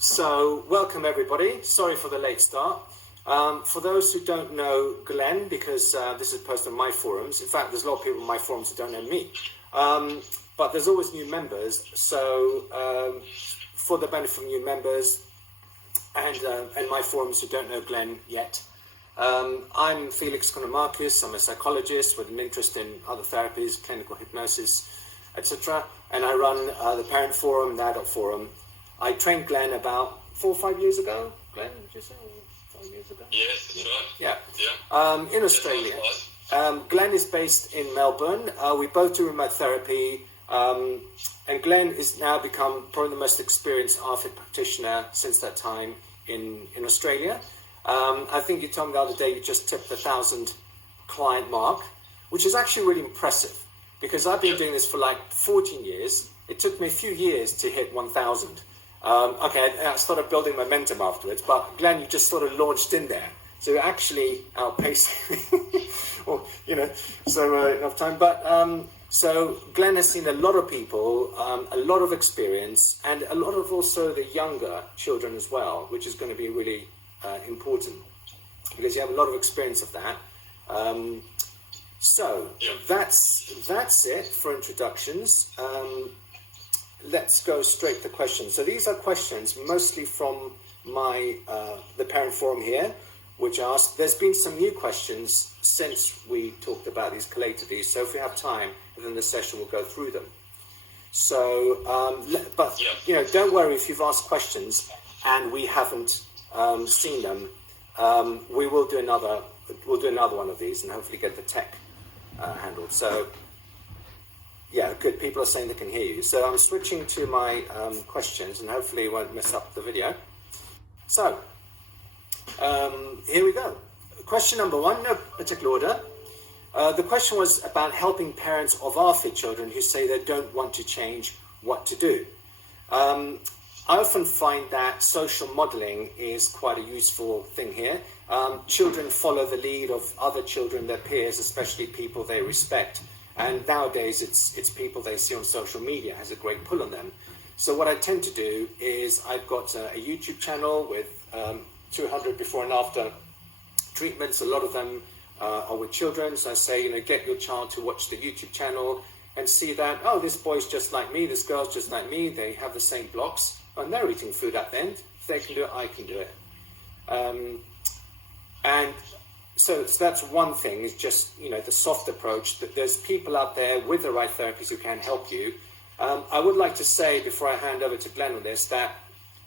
So, welcome everybody. Sorry for the late start. For those who don't know Glenn, because this is posted on my forums, in fact, there's a lot of people on my forums who don't know me, but there's always new members. So, for the benefit of new members and my forums who don't know Glenn yet, I'm Felix Economakis. I'm a psychologist with an interest in other therapies, clinical hypnosis, etc. And I run the parent forum, the adult forum. I trained Glenn about 4 or 5 years ago. Glenn, did you say 5 years ago? Yes, that's right. Yeah. In Australia. Glenn is based in Melbourne. We both do remote therapy. And Glenn has now become probably the most experienced ARFID practitioner since that time in Australia. I think you told me the other day you just tipped the 1,000 client mark, which is actually really impressive because I've been doing this for like 14 years. It took me a few years to hit 1,000. Okay, I started building momentum afterwards, but Glenn, you just sort of launched in there. So you're actually outpacing, or, so enough time. But so Glenn has seen a lot of people, a lot of experience, and a lot of also the younger children as well, which is going to be really important because you have a lot of experience of that. So that's it for introductions. Let's go straight to questions. So these are questions mostly from my the parent forum here, which asked. There's been some new questions since we talked about these collectively. So if we have time within the session, we'll go through them. So, don't worry if you've asked questions and we haven't seen them. We will do another. We'll do another one of these and hopefully get the tech handled. So. Yeah, good. People are saying they can hear you. So I'm switching to my questions and hopefully it won't mess up the video. So, here we go. Question number 1, no particular order. The question was about helping parents of ARFID children who say they don't want to change what to do. I often find that social modeling is quite a useful thing here. Children follow the lead of other children, their peers, especially people they respect. And nowadays, it's people they see on social media has a great pull on them. So what I tend to do is I've got a YouTube channel with 200 before and after treatments. A lot of them are with children. So I say, get your child to watch the YouTube channel and see that, oh, this boy's just like me, this girl's just like me. They have the same blocks and they're eating food at the end. If they can do it, I can do it. And so that's one thing, is just, the soft approach, that there's people out there with the right therapies who can help you. I would like to say, before I hand over to Glenn on this, that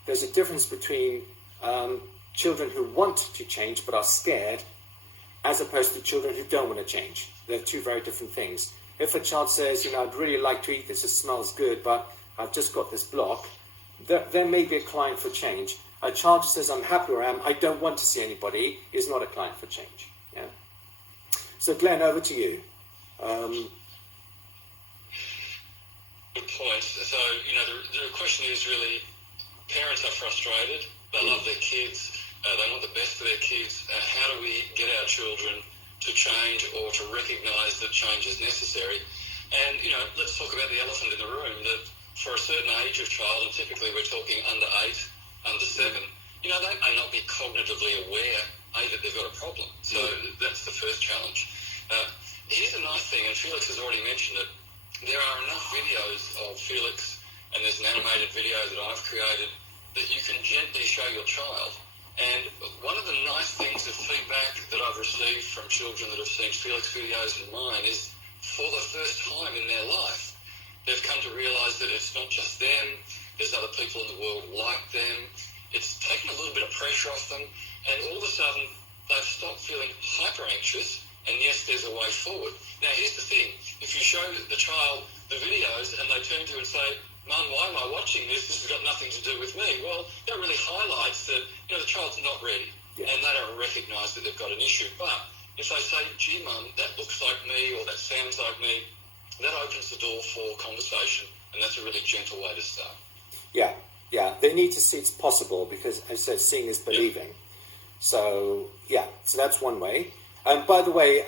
there's a difference between children who want to change but are scared, as opposed to children who don't want to change. They're two very different things. If a child says, I'd really like to eat this, it smells good, but I've just got this block, there may be a client for change. A child who says, I'm happy where I am, I don't want to see anybody, is not a client for change. Yeah. So Glenn, over to you. Good point. So, the question is really, parents are frustrated, they love their kids, they want the best for their kids. How do we get our children to change or to recognise that change is necessary? And, let's talk about the elephant in the room, that for a certain age of child, and typically we're talking under 8, under 7, they may not be cognitively aware, that they've got a problem. So that's the first challenge. Here's a nice thing, and Felix has already mentioned it. There are enough videos of Felix, and there's an animated video that I've created, that you can gently show your child. And one of the nice things of feedback that I've received from children that have seen Felix videos and mine is, for the first time in their life, they've come to realise that it's not just them, there's other people in the world like them. It's taken a little bit of pressure off them, and all of a sudden they've stopped feeling hyper anxious, and yes, there's a way forward. Now here's the thing, if you show the child the videos and they turn to you and say, Mum, why am I watching this? This has got nothing to do with me. Well, that really highlights that the child's not ready, and they don't recognise that they've got an issue. But if they say, gee Mum, that looks like me, or that sounds like me, that opens the door for conversation, and that's a really gentle way to start. Yeah, they need to see it's possible, because as I said, seeing is believing. So that's one way. And by the way,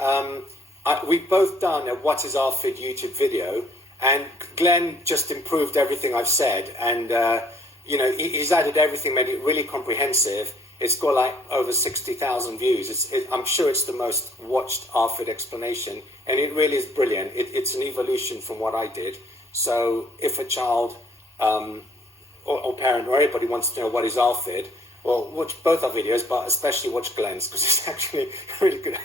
we've both done a What is ARFID YouTube video, and Glenn just improved everything I've said, and he's added everything, made it really comprehensive. It's got like over 60,000 views. I'm sure it's the most watched ARFID explanation, and it really is brilliant. It's an evolution from what I did. So if a child or parent or anybody wants to know what is ARFID, well, watch both our videos, but especially watch Glenn's, because it's actually really good.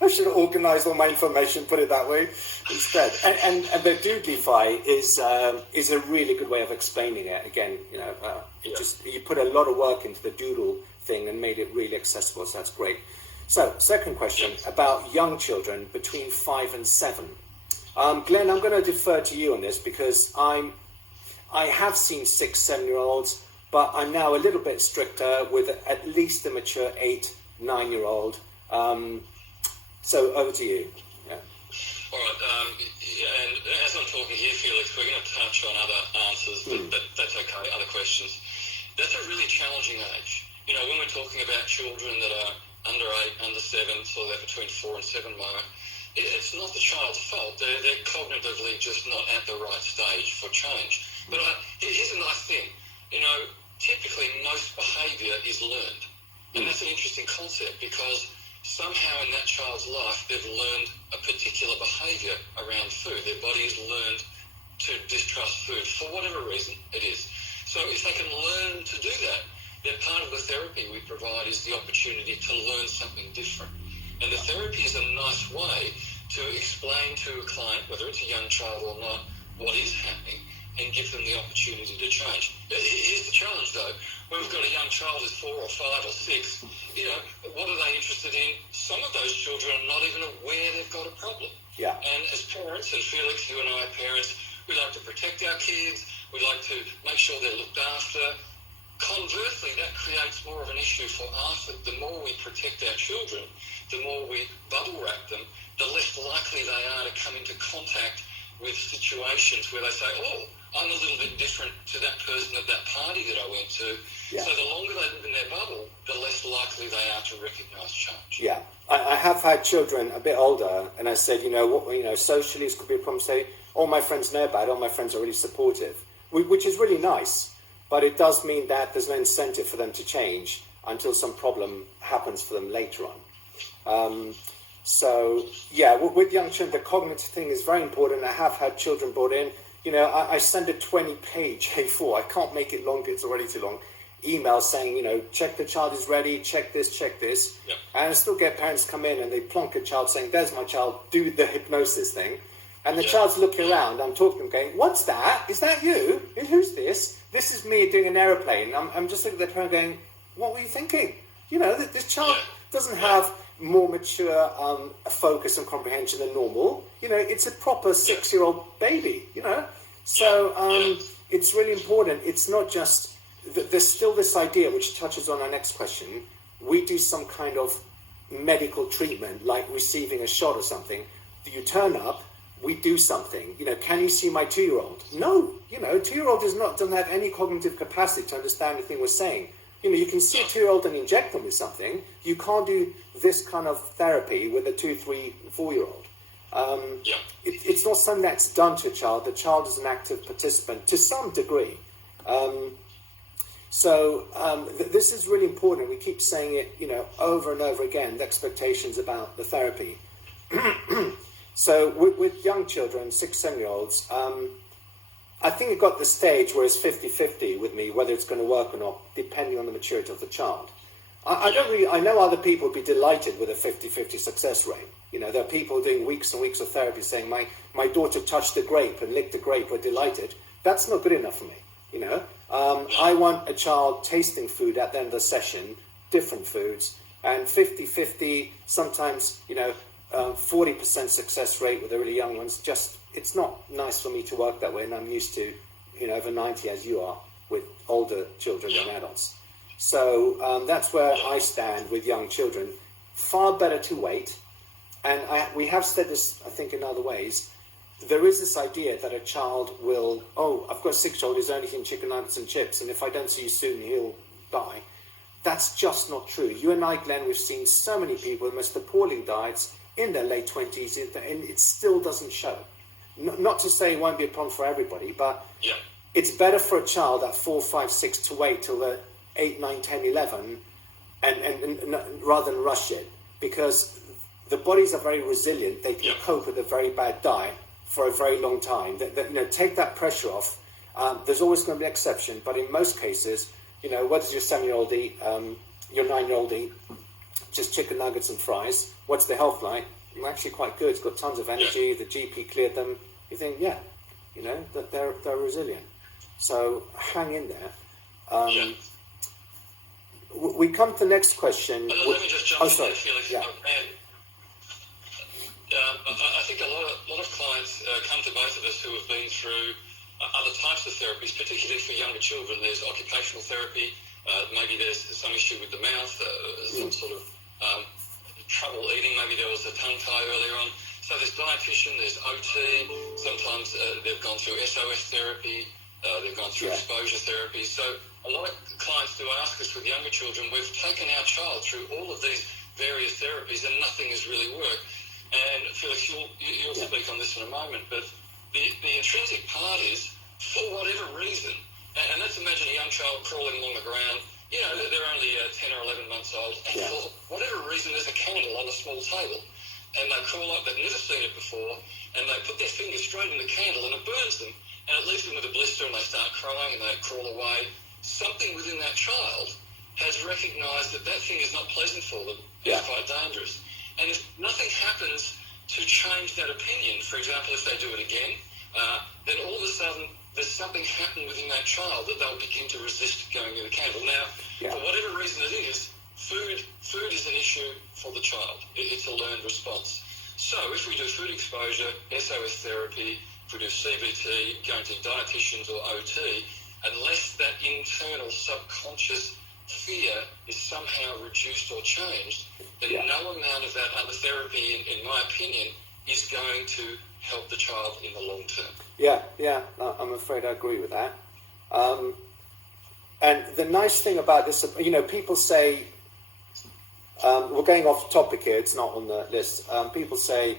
I should have organised all my information, put it that way, instead. And the Doodlify is a really good way of explaining it. Again, you put a lot of work into the doodle thing and made it really accessible, so that's great. So, second question about young children between 5 and 7. Glenn, I'm going to defer to you on this, because I have seen 6, 7-year-olds, but I'm now a little bit stricter with at least a mature 8, 9-year-old. So over to you. Yeah. All right. And as I'm talking here, Felix, we're going to touch on other answers, but that's okay, other questions. That's a really challenging age. When we're talking about children that are under 8, under 7, so they're between 4 and 7 moment, it's not the child's fault. They're cognitively just not at the right stage for change. But here's a nice thing. Typically most behaviour is learned. And that's an interesting concept, because somehow in that child's life they've learned a particular behaviour around food. Their body has learned to distrust food for whatever reason it is. So if they can learn to do that, then part of the therapy we provide is the opportunity to learn something different. And the therapy is a nice way to explain to a client, whether it's a young child or not, what is happening, and give them the opportunity to change. Here's the challenge, though. When we've got a young child who's 4 or 5 or 6, what are they interested in? Some of those children are not even aware they've got a problem. Yeah. And as parents, and Felix, you and I are parents, we like to protect our kids. We like to make sure they're looked after. Conversely, that creates more of an issue for ARFID. The more we protect our children, the more we bubble wrap them, the less likely they are to come into contact with situations where they say, oh, I'm a little bit different to that person at that party that I went to. Yeah. So the longer they live in their bubble, the less likely they are to recognise change. Yeah. I have had children a bit older, and I said, socially this could be a problem. Say, all my friends know about it, all my friends are really supportive, which is really nice, but it does mean that there's no incentive for them to change until some problem happens for them later on. So, yeah, with young children, the cognitive thing is very important. I have had children brought in. I send a 20-page A4. I can't make it longer. It's already too long. Email saying, check the child is ready, check this. Yep. And I still get parents come in and they plonk a child saying, there's my child, do the hypnosis thing. And the child's looking around. I'm talking to them going, what's that? Is that you? Who's this? This is me doing an aeroplane. I'm just looking at the parent going, what were you thinking? This child doesn't have more mature focus and comprehension than normal. It's a proper 6-year-old baby, So it's really important. It's not just, there's still this idea, which touches on our next question. We do some kind of medical treatment, like receiving a shot or something. You turn up, we do something. Can you see my 2-year-old? No, 2-year-old doesn't have any cognitive capacity to understand anything we're saying. You can see a 2-year-old and inject them with something. You can't do this kind of therapy with a 2, 3, 4-year-old. It's not something that's done to a child. The child is an active participant to some degree. This is really important. We keep saying it, over and over again, the expectations about the therapy. So with young children, 6, 7-year-olds, I think it got to the stage where it's 50-50 with me, whether it's going to work or not, depending on the maturity of the child. I know other people would be delighted with a 50-50 success rate. There are people doing weeks and weeks of therapy saying, my daughter touched a grape and licked a grape, we're delighted. That's not good enough for me, I want a child tasting food at the end of the session, different foods, and 50-50, sometimes, 40% success rate with the really young ones. It's not nice for me to work that way, and I'm used to, over 90 as you are, with older children than adults. So that's where I stand with young children. Far better to wait. And we have said this, I think, in other ways. There is this idea that a child will, I've got a 6-year-old who's only eating chicken nuggets and chips, and if I don't see you soon, he'll die. That's just not true. You and I, Glenn, we've seen so many people with most appalling diets in their late 20s, and it still doesn't show. Not to say it won't be a problem for everybody, but it's better for a child at 4, 5, 6 to wait till they're 8, 9, 10, 11 and rather than rush it, because the bodies are very resilient. They can cope with a very bad diet for a very long time. Take that pressure off. There's always going to be an exception, but in most cases, what does your 7-year-old eat? Your 9-year-old eat just chicken nuggets and fries. What's the health like? Well, actually quite good. It's got tons of energy. The GP cleared them. You think, that they're resilient. So hang in there. We come to the next question. Let me just jump in there, Felix. Yeah. I think a lot of clients come to both of us who have been through other types of therapies, particularly for younger children. There's occupational therapy. Maybe there's some issue with the mouth, some sort of trouble eating. Maybe there was a tongue tie earlier on. So there's dietitian, there's OT. Sometimes they've gone through SOS therapy. They've gone through exposure therapy. So a lot of clients do ask us with younger children, we've taken our child through all of these various therapies and nothing has really worked. And Felix, you'll speak on this in a moment, but the intrinsic part is, for whatever reason, and let's imagine a young child crawling along the ground, they're only 10 or 11 months old, and for whatever reason there's a candle on a small table, and they crawl up, they've never seen it before, and they put their finger straight in the candle and it burns them, and it leaves them with a blister and they start crying and they crawl away. Something within that child has recognised that thing is not pleasant for them, it's quite dangerous. And if nothing happens to change that opinion, for example, if they do it again, then all of a sudden there's something happened within that child that they'll begin to resist going near the candle. Now, for whatever reason it is, food is an issue for the child. It's a learned response. So if we do food exposure, SOS therapy, if we do CBT, going to dietitians or OT, unless that internal subconscious fear is somehow reduced or changed, then no amount of that other therapy, in my opinion, is going to help the child in the long term. I'm afraid I agree with that. And the nice thing about this, people say, we're going off topic here, it's not on the list. People say,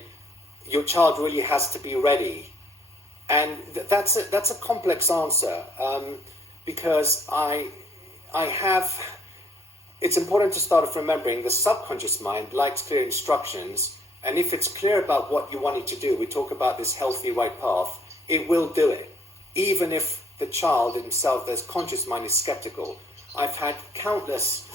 your child really has to be ready. And that's a complex answer, because it's important to start off remembering the subconscious mind likes clear instructions, and if it's clear about what you want it to do, we talk about this healthy right path, it will do it, even if the child himself, their conscious mind, is skeptical. I've had countless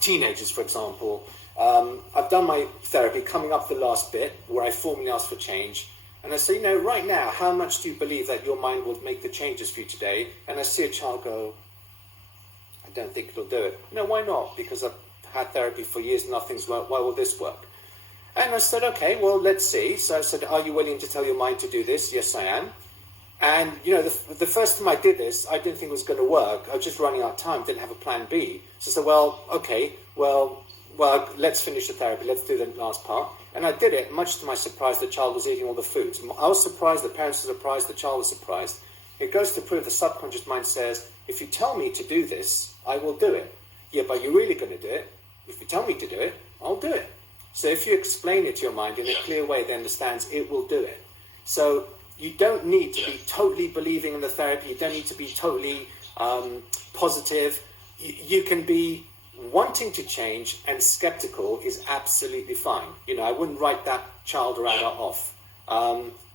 teenagers, for example, I've done my therapy, coming up the last bit, where I formally ask for change, and I say, right now, how much do you believe that your mind will make the changes for you today? And I see a child go, I don't think it'll do it. Why not? Because I've had therapy for years, nothing's worked. Why will this work? And I said, okay, well, let's see. So I said, are you willing to tell your mind to do this? Yes, I am. And, the first time I did this, I didn't think it was going to work. I was just running out of time, didn't have a plan B. So I said, well, let's finish the therapy. Let's do the last part. And I did it. Much to my surprise, the child was eating all the foods. I was surprised, the parents were surprised, the child was surprised. It goes to prove the subconscious mind says, if you tell me to do this, I will do it. Yeah, but you're really going to do it? If you tell me to do it, I'll do it. So if you explain it to your mind in a clear way, they understands it will do it. So you don't need to be totally believing in the therapy. You don't need to be totally positive. You can be wanting to change, and skeptical is absolutely fine. I wouldn't write that child or adult off.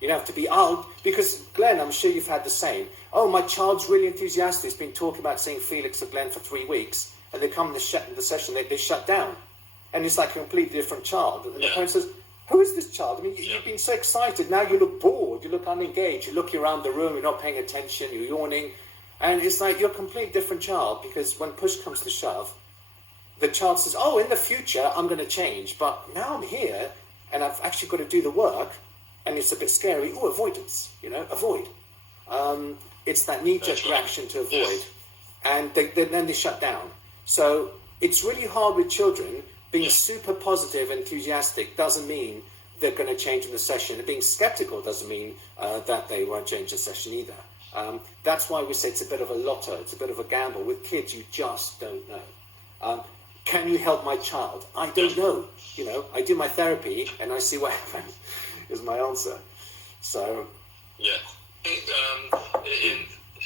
You don't have to be out, because Glenn, I'm sure you've had the same. Oh, my child's really enthusiastic. He's been talking about seeing Felix or Glenn for 3 weeks, and they come to the session, they shut down. And it's like a completely different child. And the parent says, who is this child? I mean, you've been so excited. Now you look bored. You look unengaged. You're looking around the room. You're not paying attention. You're yawning. And it's like you're a completely different child, because when push comes to shove, the child says, oh, in the future, I'm going to change. But now I'm here, and I've actually got to do the work, and it's a bit scary. Oh, avoidance, avoid. It's that knee-jerk reaction to avoid. And then they shut down. So it's really hard with children. Being super positive, enthusiastic doesn't mean they're going to change in the session. And being skeptical doesn't mean that they won't change the session either. That's why we say it's a bit of a lotto. It's a bit of a gamble. With kids, you just don't know. Can you help my child? I don't know. I do my therapy and I see what happens, is my answer. So. Yeah.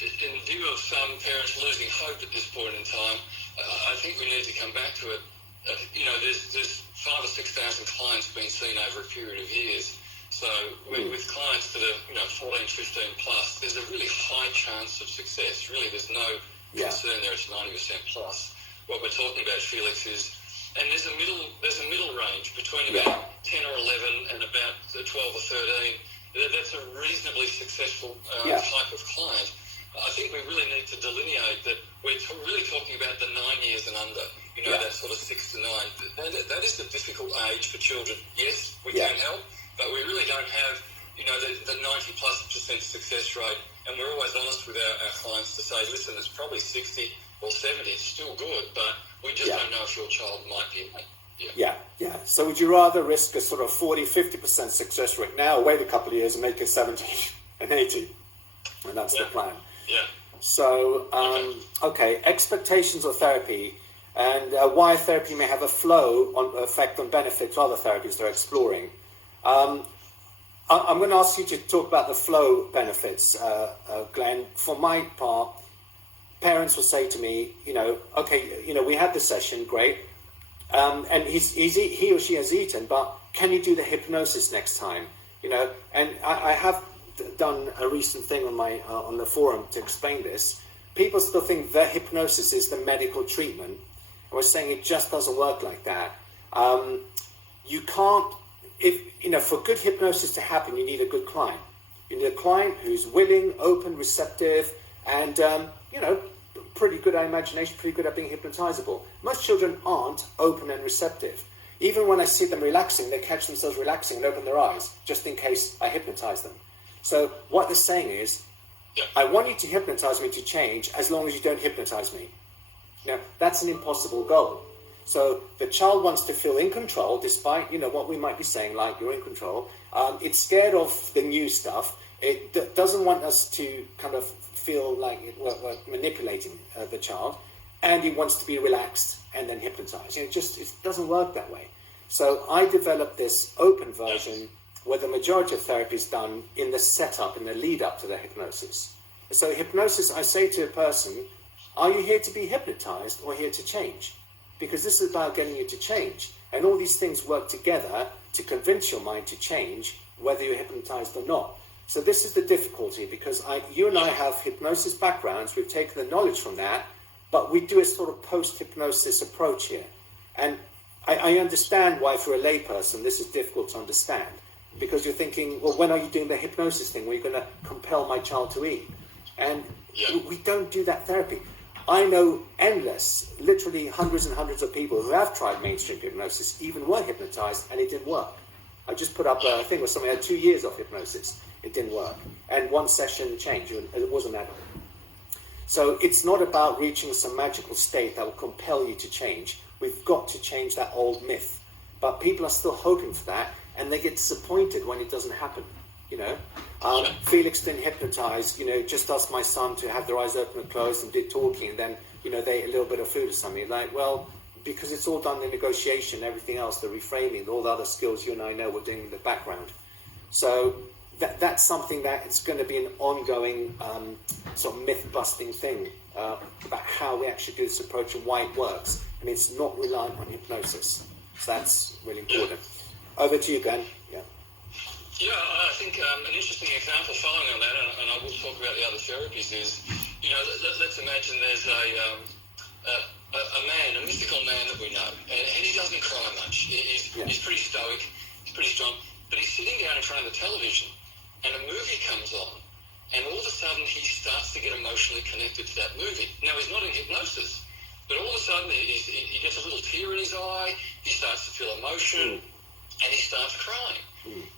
in view of some parents losing hope at this point in time, I think we need to come back to it. There's 5,000 or 6,000 clients being seen over a period of years. So with clients that are 14, 15 plus, there's a really high chance of success. Really, there's no concern there. It's 90% plus. What we're talking about, Felix, is, and there's a middle range between about 10 or 11 and about 12 or 13. That's a reasonably successul type of client. I think we really need to delineate that we're really talking about the 9 years and under, that sort of 6 to 9. That is the difficult age for children. Yes, we can help, but we really don't have, the 90+% success rate. And we're always honest with our clients to say, listen, it's probably 60 or 70. It's still good, but we just don't know if your child might be. Yeah. So would you rather risk a sort of 40-50% success rate now, wait a couple of years and make it 70 and 80? And that's the plan. Yeah. So, okay, expectations of therapy and why therapy may have a effect on benefits of other therapies they're exploring. I'm going to ask you to talk about the flow benefits, Glenn. For my part, parents will say to me, okay, we had this session, great, and he or she has eaten, but can you do the hypnosis next time? And I have done a recent thing on the forum to explain this. People still think that hypnosis is the medical treatment, and we're saying it just doesn't work like that. You can't. For good hypnosis to happen, you need a good client. You need a client who's willing, open, receptive, and pretty good at imagination, pretty good at being hypnotizable. Most children aren't open and receptive. Even when I see them relaxing, they catch themselves relaxing and open their eyes, just in case I hypnotize them. So what they're saying is, I want you to hypnotize me to change as long as you don't hypnotize me. That's an impossible goal. So the child wants to feel in control, despite, what we might be saying, like, you're in control. It's scared of the new stuff. It doesn't want us to kind of feel like we're manipulating the child. And it wants to be relaxed and then hypnotized. It doesn't work that way. So I developed this open version where the majority of therapy is done in the setup, in the lead up to the hypnosis. So hypnosis, I say to a person, are you here to be hypnotized or here to change? Because this is about getting you to change. And all these things work together to convince your mind to change, whether you're hypnotized or not. So this is the difficulty, because you and I have hypnosis backgrounds. We've taken the knowledge from that, but we do a sort of post-hypnosis approach here. And I understand why, for a layperson, this is difficult to understand. Because you're thinking, well, when are you doing the hypnosis thing where you're going to compel my child to eat? And we don't do that therapy. I know literally hundreds and hundreds of people who have tried mainstream hypnosis, even were hypnotized, and it didn't work. I just put up a thing where somebody had 2 years of hypnosis. It didn't work. And one session changed. It wasn't that. So it's not about reaching some magical state that will compel you to change. We've got to change that old myth. But people are still hoping for that, and they get disappointed when it doesn't happen. Felix didn't hypnotize, just asked my son to have their eyes open and closed and did talking, and then, they ate a little bit of food or something. Like, well, because it's all done in negotiation, everything else, the reframing, all the other skills you and I know we're doing in the background. So that's something that it's going to be an ongoing sort of myth-busting thing about how we actually do this approach and why it works. And it's not reliant on hypnosis. So that's really important. Over to you, Glenn. Yeah, I think an interesting example following on that, and I will talk about the other therapies, is, let's imagine there's a man, a mythical man that we know, and he doesn't cry much. He's pretty stoic, he's pretty strong, but he's sitting down in front of the television, and a movie comes on, and all of a sudden he starts to get emotionally connected to that movie. Now, he's not in hypnosis, but all of a sudden he gets a little tear in his eye, he starts to feel emotion, and he starts crying.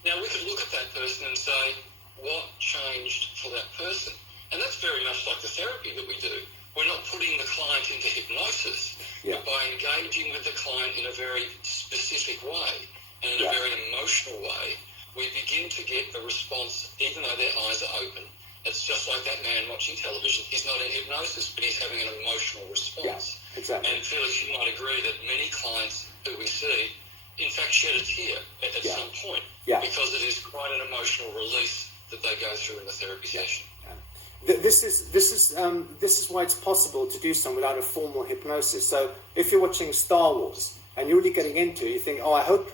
Now, we could look at that person and say, what changed for that person? And that's very much like the therapy that we do. We're not putting the client into hypnosis, but by engaging with the client in a very specific way and in a very emotional way, we begin to get a response even though their eyes are open. It's just like that man watching television. He's not in hypnosis, but he's having an emotional response. Yeah, exactly. And Felix, you might agree that many clients who we see in fact shed a tear at some point because it is quite an emotional release that they go through in the therapy session. This is why it's possible to do something without a formal hypnosis. So if you're watching Star Wars and you're really getting into it, you think, oh, I hope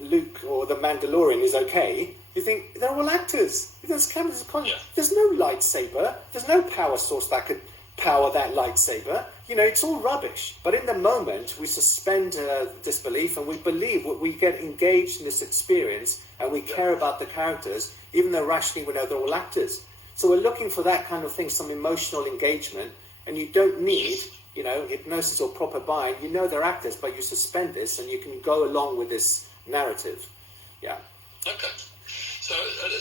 Luke or the Mandalorian is okay. You think they're all actors. There's no lightsaber. There's no power source that could power that lightsaber. It's all rubbish. But in the moment, we suspend disbelief and we believe we get engaged in this experience and we care about the characters, even though rationally we know they're all actors. So we're looking for that kind of thing, some emotional engagement, and you don't need, hypnosis or proper buying. They're actors, but you suspend this and you can go along with this narrative. Yeah. Okay. So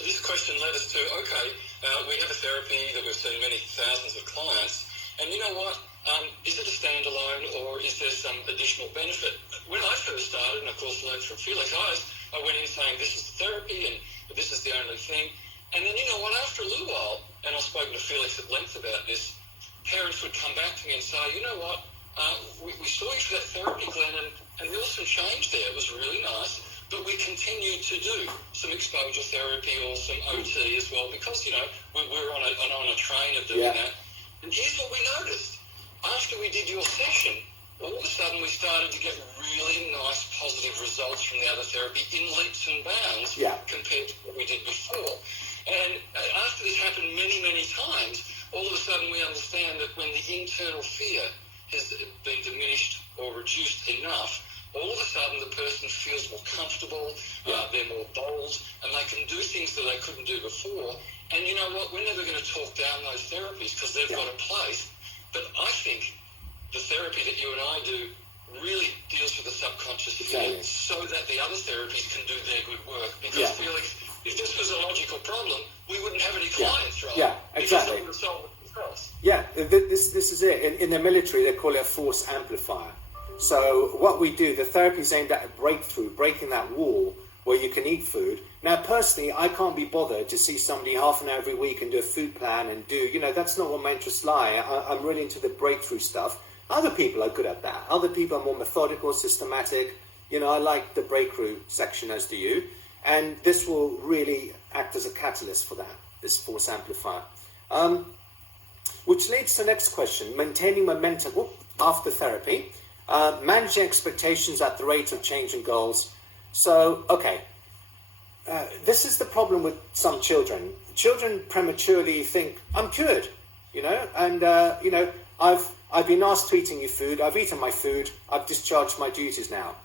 this question led us to, we have a therapy that we've seen many thousands of clients, and you know what? Is it a standalone or is there some additional benefit? When I first started, and of course learned from Felix, I went in saying this is the therapy and this is the only thing. And then you know what? After a little while, and I've spoken to Felix at length about this, parents would come back to me and say, you know what? We saw you for that therapy, Glenn, and there was some change there. It was really nice. But we continued to do some exposure therapy or some OT as well because, we're on a train of doing that. And here's what we noticed. After we did your session, all of a sudden we started to get really nice positive results from the other therapy in leaps and bounds compared to what we did before. And after this happened many, many times, all of a sudden we understand that when the internal fear has been diminished or reduced enough, all of a sudden the person feels more comfortable, they're more bold, and they can do things that they couldn't do before. And you know what? We're never going to talk down those therapies because they've got a place. But I think the therapy that you and I do really deals with the subconscious fear so that the other therapies can do their good work. Because Felix, if this was a logical problem, we wouldn't have any clients, right? Yeah, exactly. Because they would have solved it themselves. Yeah, this is it. In the military, they call it a force amplifier. So what we do, the therapy is aimed at a breakthrough, breaking that wall where you can eat food. Now, personally, I can't be bothered to see somebody half an hour every week and do a food plan and that's not where my interests lie. I'm really into the breakthrough stuff. Other people are good at that. Other people are more methodical, systematic. I like the breakthrough section, as do you. And this will really act as a catalyst for that, this force amplifier. Which leads to the next question, maintaining momentum after therapy. Managing expectations at the rate of change in goals. So, this is the problem with some children. Children prematurely think, I'm cured, and, I've been asked to eating your food, I've eaten my food, I've discharged my duties now.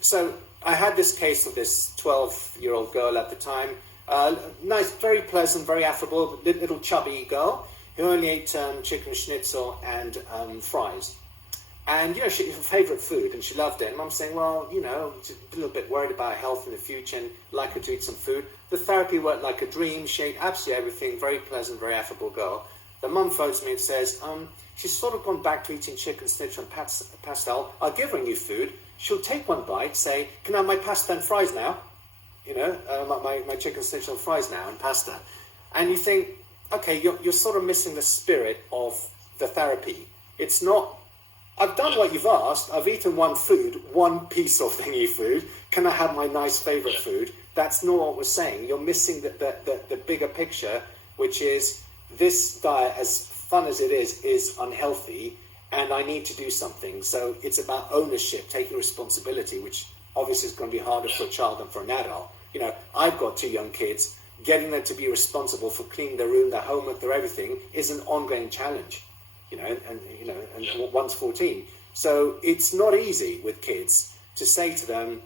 So I had this case of this 12-year-old girl at the time, nice, very pleasant, very affable, little chubby girl, who only ate chicken schnitzel and fries. And, her favourite food, and she loved it. And Mum's saying, well, she's a little bit worried about her health in the future and like her to eat some food. The therapy worked like a dream. She ate absolutely everything. Very pleasant, very affable girl. The mum phones me and says, she's sort of gone back to eating chicken schnitzel and pastel. I'll give her new food. She'll take one bite, say, can I have my pasta and fries now? My chicken schnitzel and fries now and pasta. And you think, okay, you're sort of missing the spirit of the therapy. It's not, I've done what you've asked. I've eaten one piece of thingy food. Can I have my nice favourite food? That's not what we're saying. You're missing the bigger picture, which is this diet, as fun as it is unhealthy, and I need to do something. So it's about ownership, taking responsibility, which obviously is going to be harder for a child than for an adult. I've got 2 young kids. Getting them to be responsible for cleaning their room, their homework, their everything is an ongoing challenge. And one's 14. So it's not easy with kids to say to them,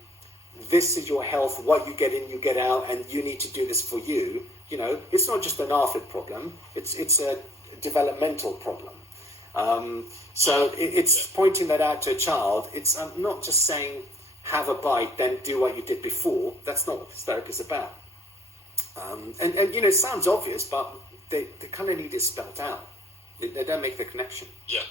this is your health, what you get in, you get out, and you need to do this for you. It's not just an ARFID problem, it's a developmental problem. So it's pointing that out to a child. It's not just saying, have a bite, then do what you did before. That's not what this therapy is about. And it sounds obvious, but they kind of need it spelled out. They don't make the connection. Yeah.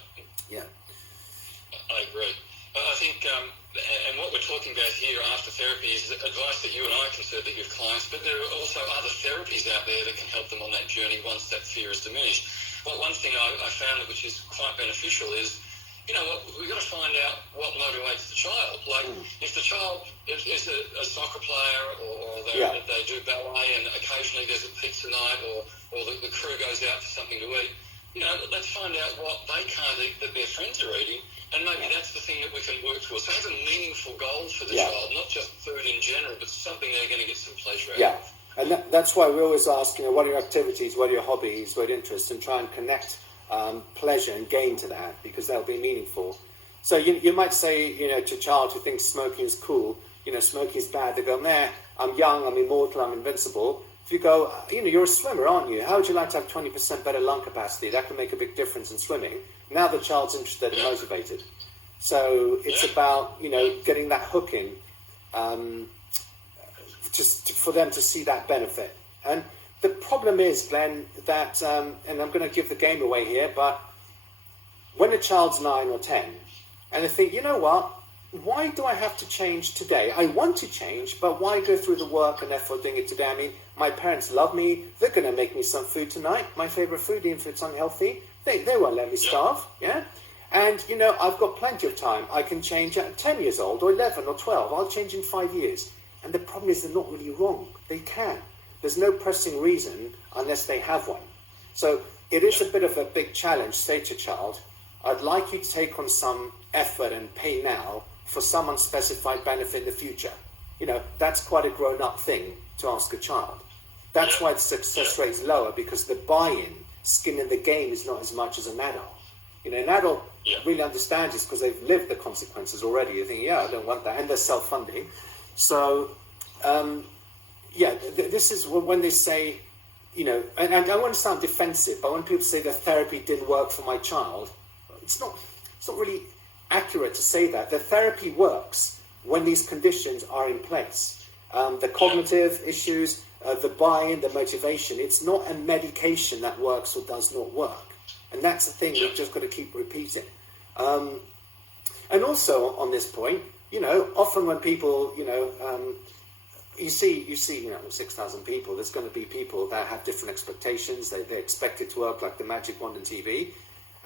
I agree. I think, and what we're talking about here after therapy is advice that you and I can certainly give clients, but there are also other therapies out there that can help them on that journey once that fear is diminished. Well, one thing I found which is quite beneficial is, you know what, we've got to find out what motivates the child. Like, if the child is a soccer player, or they do ballet, and occasionally there's a pizza night, or the crew goes out for something to eat, you know, let's find out what they can't eat that their friends are eating, and maybe that's the thing that we can work towards. So have a meaningful goal for the child, not just food in general, but something they're going to get some pleasure out of. And that's why we always ask, you know, what are your activities, what are your hobbies, what are your interests, and try and connect pleasure and gain to that, because that'll be meaningful. So you might say, you know, to a child who thinks smoking is cool, you know, smoking is bad, they go, nah, I'm young, I'm immortal, I'm invincible. If you go, you know, you're a swimmer, aren't you? How would you like to have 20% better lung capacity? That can make a big difference in swimming. Now the child's interested and motivated. So it's about, you know, getting that hook in, just for them to see that benefit. And the problem is, Glenn, that, and I'm going to give the game away here, but when a child's 9 or 10, and they think, you know what, why do I have to change today? I want to change, but why go through the work and effort doing it today? I mean, my parents love me. They're going to make me some food tonight, my favorite food, even if it's unhealthy. They won't let me starve, And, you know, I've got plenty of time. I can change at 10 years old, or 11 or 12. I'll change in 5 years. And the problem is they're not really wrong. They can. There's no pressing reason unless they have one. So it is a bit of a big challenge. Say to a child, I'd like you to take on some effort and pay now for some unspecified benefit in the future. You know, that's quite a grown-up thing to ask a child. That's why the success rate is lower, because the buy-in, skin in the game, is not as much as an adult. You know, an adult really understands this because they've lived the consequences already. You think, I don't want that. And they're self-funding. So, this is when they say, you know, and I don't want to sound defensive, but when people say the therapy didn't work for my child, it's not really accurate to say that. The therapy works when these conditions are in place. The cognitive issues, the buy-in, the motivation, it's not a medication that works or does not work. And that's the thing we've just got to keep repeating. And also on this point, you know, often when people, you know, you see, you know, 6,000 people, there's going to be people that have different expectations. They expect it to work like the magic wand on TV.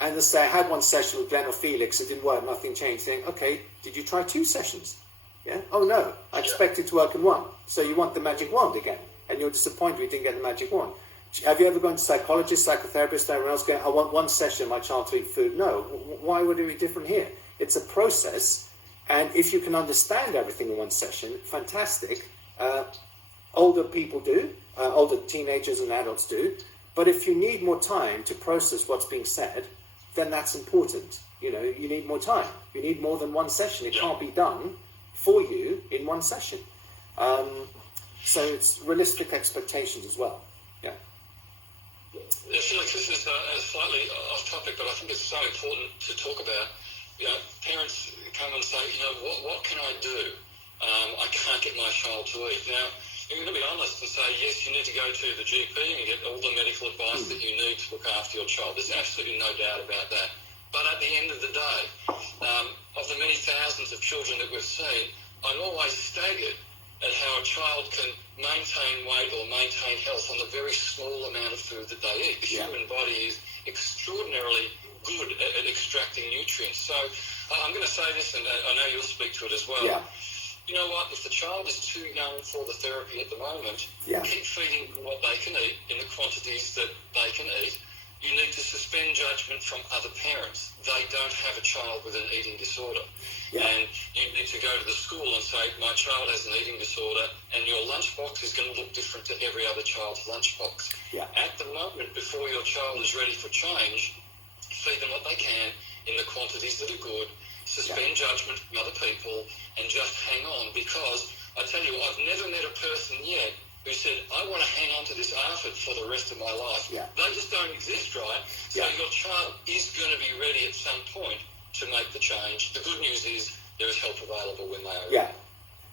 And they say, I had one session with Glenn or Felix, it didn't work, nothing changed. Saying, okay, did you try 2 sessions? Yeah? Oh no, I expected to work in 1. So you want the magic wand again. And you're disappointed you didn't get the magic wand. Have you ever gone to psychologist, psychotherapist, everyone else going, I want 1 session, my child to eat food? No. Why would it be different here? It's a process. And if you can understand everything in 1 session, fantastic. Older people do, older teenagers and adults do. But if you need more time to process what's being said, then that's important. You know, you need more time. You need more than 1 session. It can't be done for you in 1 session. So it's realistic expectations as well. Felix, this is slightly off topic, but I think it's so important to talk about. You know, parents come and say, you know, what can I do? I can't get my child to eat. Now, you're going to be honest and say, yes, you need to go to the GP and get all the medical advice that you need to look after your child. There's absolutely no doubt about that. But at the end of the day, of the many thousands of children that we've seen, I'm always staggered at how a child can maintain weight or maintain health on the very small amount of food that they eat. The human body is extraordinarily good at extracting nutrients. So I'm going to say this, and I know you'll speak to it as well. You know what? If the child is too young for the therapy at the moment, keep feeding them what they can eat in the quantities that they can eat. You need to suspend judgment from other parents. They don't have a child with an eating disorder. And you need to go to the school and say, my child has an eating disorder, and your lunchbox is going to look different to every other child's lunchbox. At the moment, before your child is ready for change, feed them what they can in the quantities that are good, suspend judgment from other people, and just hang on, because I tell you, I've never met a person yet who said, I want to hang on to this ARFID for the rest of my life. They just don't exist, right? So your child is going to be ready at some point to make the change. The good news is there is help available when they are ready.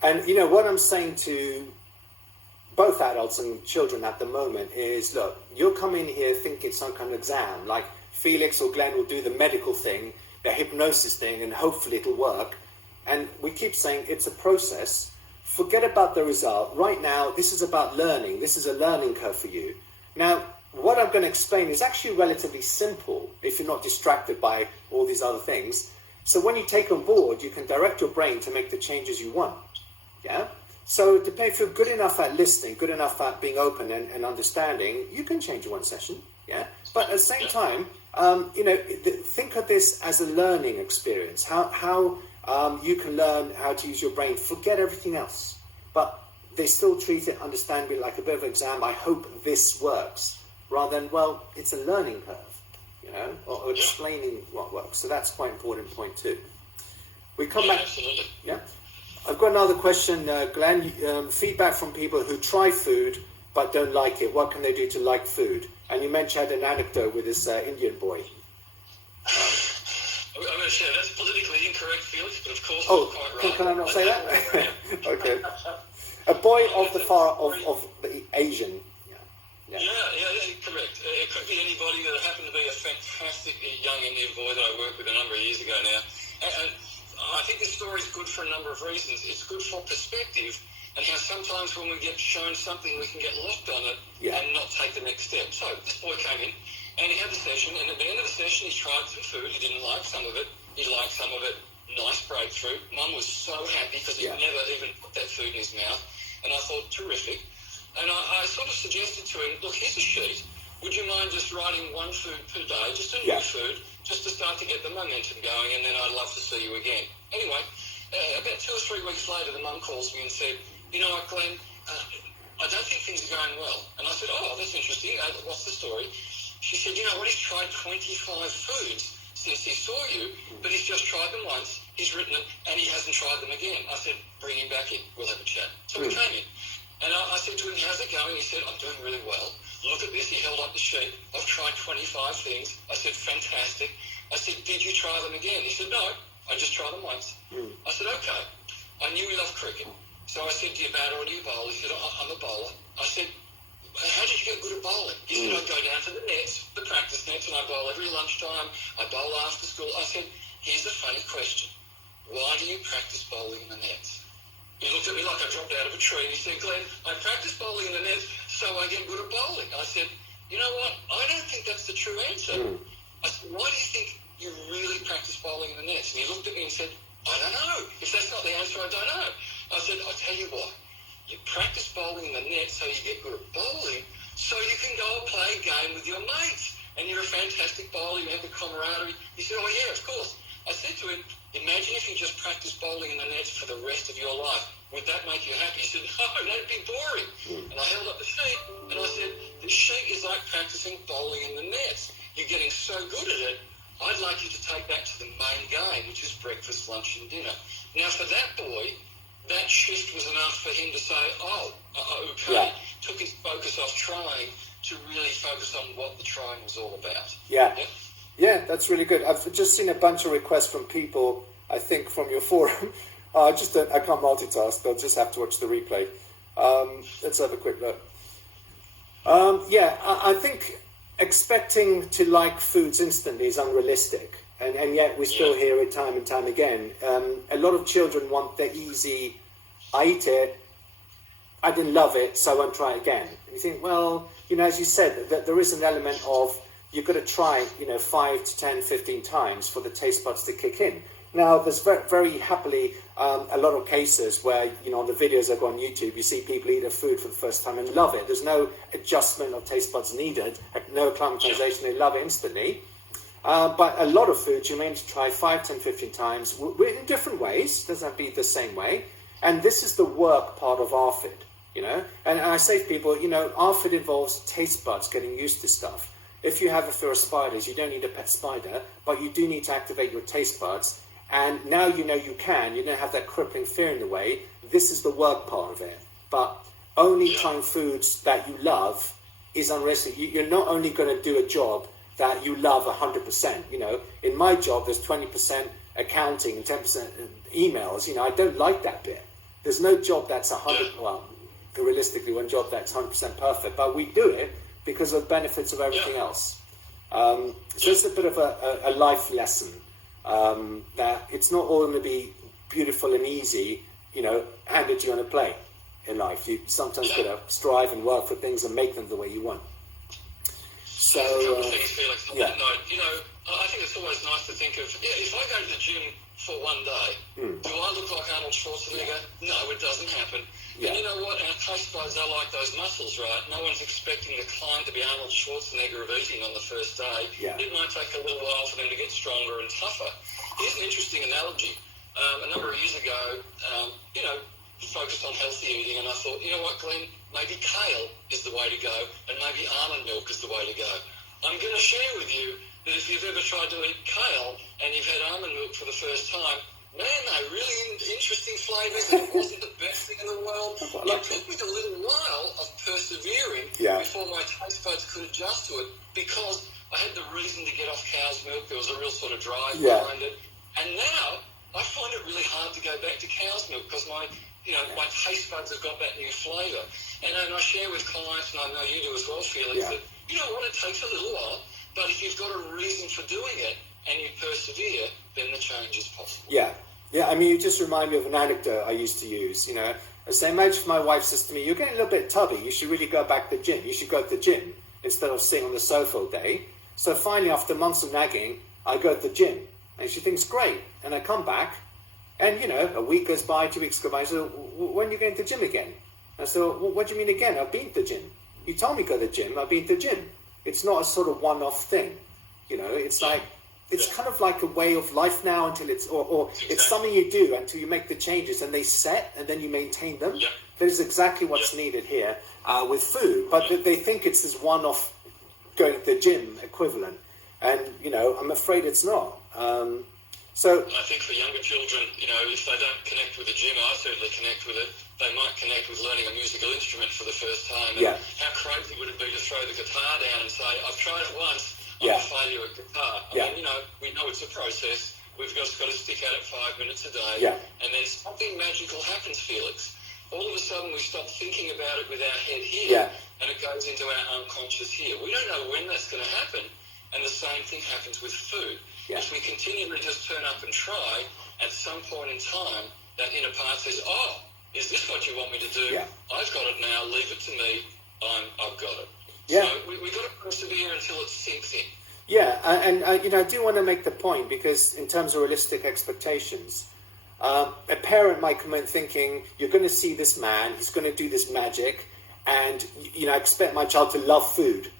And, you know, what I'm saying to both adults and children at the moment is, look, you'll come in here thinking some kind of exam, like Felix or Glenn will do the medical thing, the hypnosis thing, and hopefully it'll work. And we keep saying it's a process. Forget about the result. Right now, this is about learning. This is a learning curve for you. Now, what I'm going to explain is actually relatively simple if you're not distracted by all these other things. So when you take on board, you can direct your brain to make the changes you want. Yeah. So if you're good enough at listening, good enough at being open and understanding, you can change one session. Yeah. But at the same time, think of this as a learning experience. How you can learn how to use your brain. Forget everything else. But they still treat it, understandably, like a bit of an exam. I hope this works, rather than, well, it's a learning curve, or explaining what works. So that's quite important point too. We come back. Absolutely. Yeah. I've got another question, Glenn. Feedback from people who try food but don't like it. What can they do to like food? And you mentioned an anecdote with this Indian boy. I'm going to share that's politically incorrect, Felix, but of course Oh, quite right. can I not say that? Okay. A boy of the Asian. Yeah, correct. It could be anybody. That happened to be a fantastic young Indian boy that I worked with a number of years ago now. And I think this story is good for a number of reasons. It's good for perspective, and how sometimes when we get shown something, we can get locked on it and not take the next step. So this boy came in, and he had the session, and at the end of the session, he tried some food. He didn't like some of it. He liked some of it. Nice breakthrough. Mum was so happy because he'd never even put that food in his mouth. And I thought, terrific. And I sort of suggested to him, look, here's a sheet. Would you mind just writing one food per day, just a new food, just to start to get the momentum going, and then I'd love to see you again. Anyway, about 2 or 3 weeks later, the mum calls me and said, you know what, Glenn, I don't think things are going well. And I said, oh, that's interesting. What's the story? She said, you know what, he's tried 25 foods since he saw you, but he's just tried them once, he's written them, and he hasn't tried them again. I said, bring him back in, we'll have a chat. So we came in, and I said to him, how's it going? He said, I'm doing really well. Look at this, he held up the sheet. I've tried 25 things. I said, fantastic. I said, did you try them again? He said, no, I just tried them once. I said, okay. I knew he loved cricket. So I said, do you bat or do you bowl? He said, I'm a bowler. I said, how did you get good at bowling? He said, I go down to the nets, the practice nets, and I bowl every lunchtime. I bowl after school. I said, here's a funny question. Why do you practice bowling in the nets? He looked at me like I dropped out of a tree, and he said, Glenn, I practice bowling in the nets so I get good at bowling. I said, you know what? I don't think that's the true answer. I said, why do you think you really practice bowling in the nets? And he looked at me and said, I don't know. If that's not the answer, I don't know. I said, I'll tell you what. You practice bowling in the net so you get good at bowling, so you can go and play a game with your mates. And you're a fantastic bowler, you have the camaraderie. He said, oh yeah, of course. I said to him, imagine if you just practice bowling in the nets for the rest of your life. Would that make you happy? He said, no, that'd be boring. And I held up the sheet, and I said, this sheet is like practicing bowling in the nets. You're getting so good at it, I'd like you to take that to the main game, which is breakfast, lunch, and dinner. Now, for that boy, that shift was enough for him to say, okay. Took his focus off trying to really focus on what the trying was all about. Yeah, that's really good. I've just seen a bunch of requests from people, I think, from your forum. I can't multitask. I'll just have to watch the replay. Let's have a quick look. I think expecting to like foods instantly is unrealistic. And yet we still hear it time and time again. A lot of children want the easy, I eat it, I didn't love it, so I won't try it again. And you think, well, as you said, that there is an element of you've got to try, 5 to 10, 15 times for the taste buds to kick in. Now, there's very, very happily a lot of cases where, on the videos I go on YouTube, you see people eat their food for the first time and love it. There's no adjustment of taste buds needed, no acclimatization, they love it instantly. But a lot of foods you may need to try 5, 10, 15 times in different ways. Doesn't have to be the same way. And this is the work part of ARFID, And I say to people, ARFID involves taste buds getting used to stuff. If you have a fear of spiders, you don't need a pet spider, but you do need to activate your taste buds. And now you don't have that crippling fear in the way. This is the work part of it. But only trying foods that you love is unrealistic. You're not only going to do a job that you love 100%. In my job, there's 20% accounting and 10% emails. I don't like that bit. There's no job that's 100%, well, realistically, one job that's 100% perfect, but we do it because of the benefits of everything else. So it's a bit of a life lesson that it's not all going to be beautiful and easy, handed to you on a plate in life. You sometimes got to strive and work for things and make them the way you want. So, a couple of things, Felix, on that note. I think it's always nice to think of, if I go to the gym for one day, do I look like Arnold Schwarzenegger? No, it doesn't happen. And you know what? Our taste buds are like those muscles, right? No one's expecting the client to be Arnold Schwarzenegger of eating on the first day. It might take a little while for them to get stronger and tougher. Here's an interesting analogy. A number of years ago, focused on healthy eating, and I thought, you know what, Glenn, maybe kale is the way to go, and maybe almond milk is the way to go. I'm going to share with you that if you've ever tried to eat kale and you've had almond milk for the first time, man, they're really interesting flavours, and it wasn't the best thing in the world. It took me a little while of persevering before my taste buds could adjust to it, because I had the reason to get off cow's milk. There was a real sort of drive behind it. And now I find it really hard to go back to cow's milk because my taste buds have got that new flavour. And I share with clients, and I know you do as well, Felix, that you know what, it takes a little while, but if you've got a reason for doing it and you persevere, then the change is possible. Yeah. I mean, you just remind me of an anecdote I used to use. You know, I say, imagine if my wife says to me, "You're getting a little bit tubby. You should really go back to the gym. You should go to the gym instead of sitting on the sofa all day." So finally, after months of nagging, I go to the gym, and she thinks great. And I come back, and a week goes by, 2 weeks go by. I say, "When are you going to the gym again?" I said, "Well, what do you mean again? I've been to the gym. You told me to go to the gym. I've been to the gym." It's not a sort of one-off thing. It's like, it's kind of like a way of life now until it's, or it's something you do until you make the changes and they set and then you maintain them. That is exactly what's needed here with food. But they think it's this one-off going to the gym equivalent. And, I'm afraid it's not. So I think for younger children, if they don't connect with the gym, I certainly connect with it. They might connect with learning a musical instrument for the first time. And how crazy would it be to throw the guitar down and say, "I've tried it once, I'm a failure at guitar." I mean, we know it's a process. We've just got to stick at it 5 minutes a day. And then something magical happens, Felix. All of a sudden we stop thinking about it with our head here, and it goes into our unconscious here. We don't know when that's going to happen. And the same thing happens with food. If we continually just turn up and try, at some point in time, that inner part says, "Oh, is this what you want me to do? I've got it now. Leave it to me. I've got it." So we've got to persevere until it sinks in. And I do want to make the point, because in terms of realistic expectations, a parent might come in thinking, you're going to see this man, he's going to do this magic, and I expect my child to love food.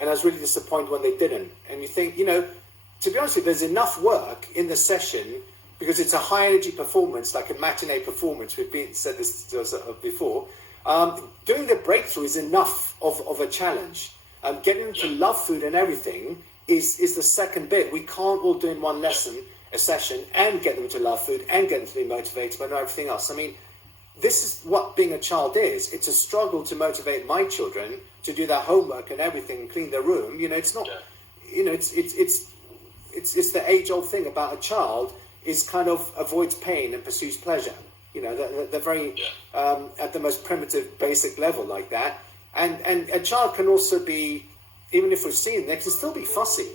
And I was really disappointed when they didn't. And you think, to be honest with you, there's enough work in the session, because it's a high energy performance, like a matinee performance. We've said this before. Doing the breakthrough is enough of a challenge. Getting them to love food and everything is the second bit. We can't all do in one lesson, a session, and get them to love food and get them to be motivated by everything else. I mean, this is what being a child is. It's a struggle to motivate my children to do their homework and everything, clean their room. It's not, it's the age-old thing about a child is kind of avoids pain and pursues pleasure. They're very at the most primitive, basic level like that. And a child can also be, even if we've seen, they can still be fussy.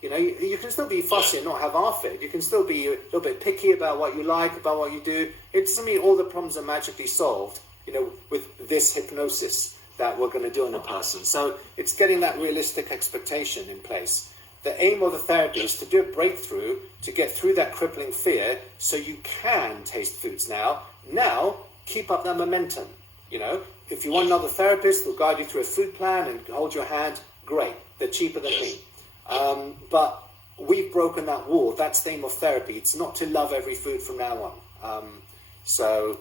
You can still be fussy and not have ARFID. You can still be a little bit picky about what you like, about what you do. It doesn't mean all the problems are magically solved, with this hypnosis that we're going to do on a person. So it's getting that realistic expectation in place. The aim of the therapy is to do a breakthrough, to get through that crippling fear, so you can taste foods now. Now, keep up that momentum. If you want another therapist who'll guide you through a food plan and hold your hand, great. They're cheaper than me. But we've broken that wall. That's the aim of therapy. It's not to love every food from now on. So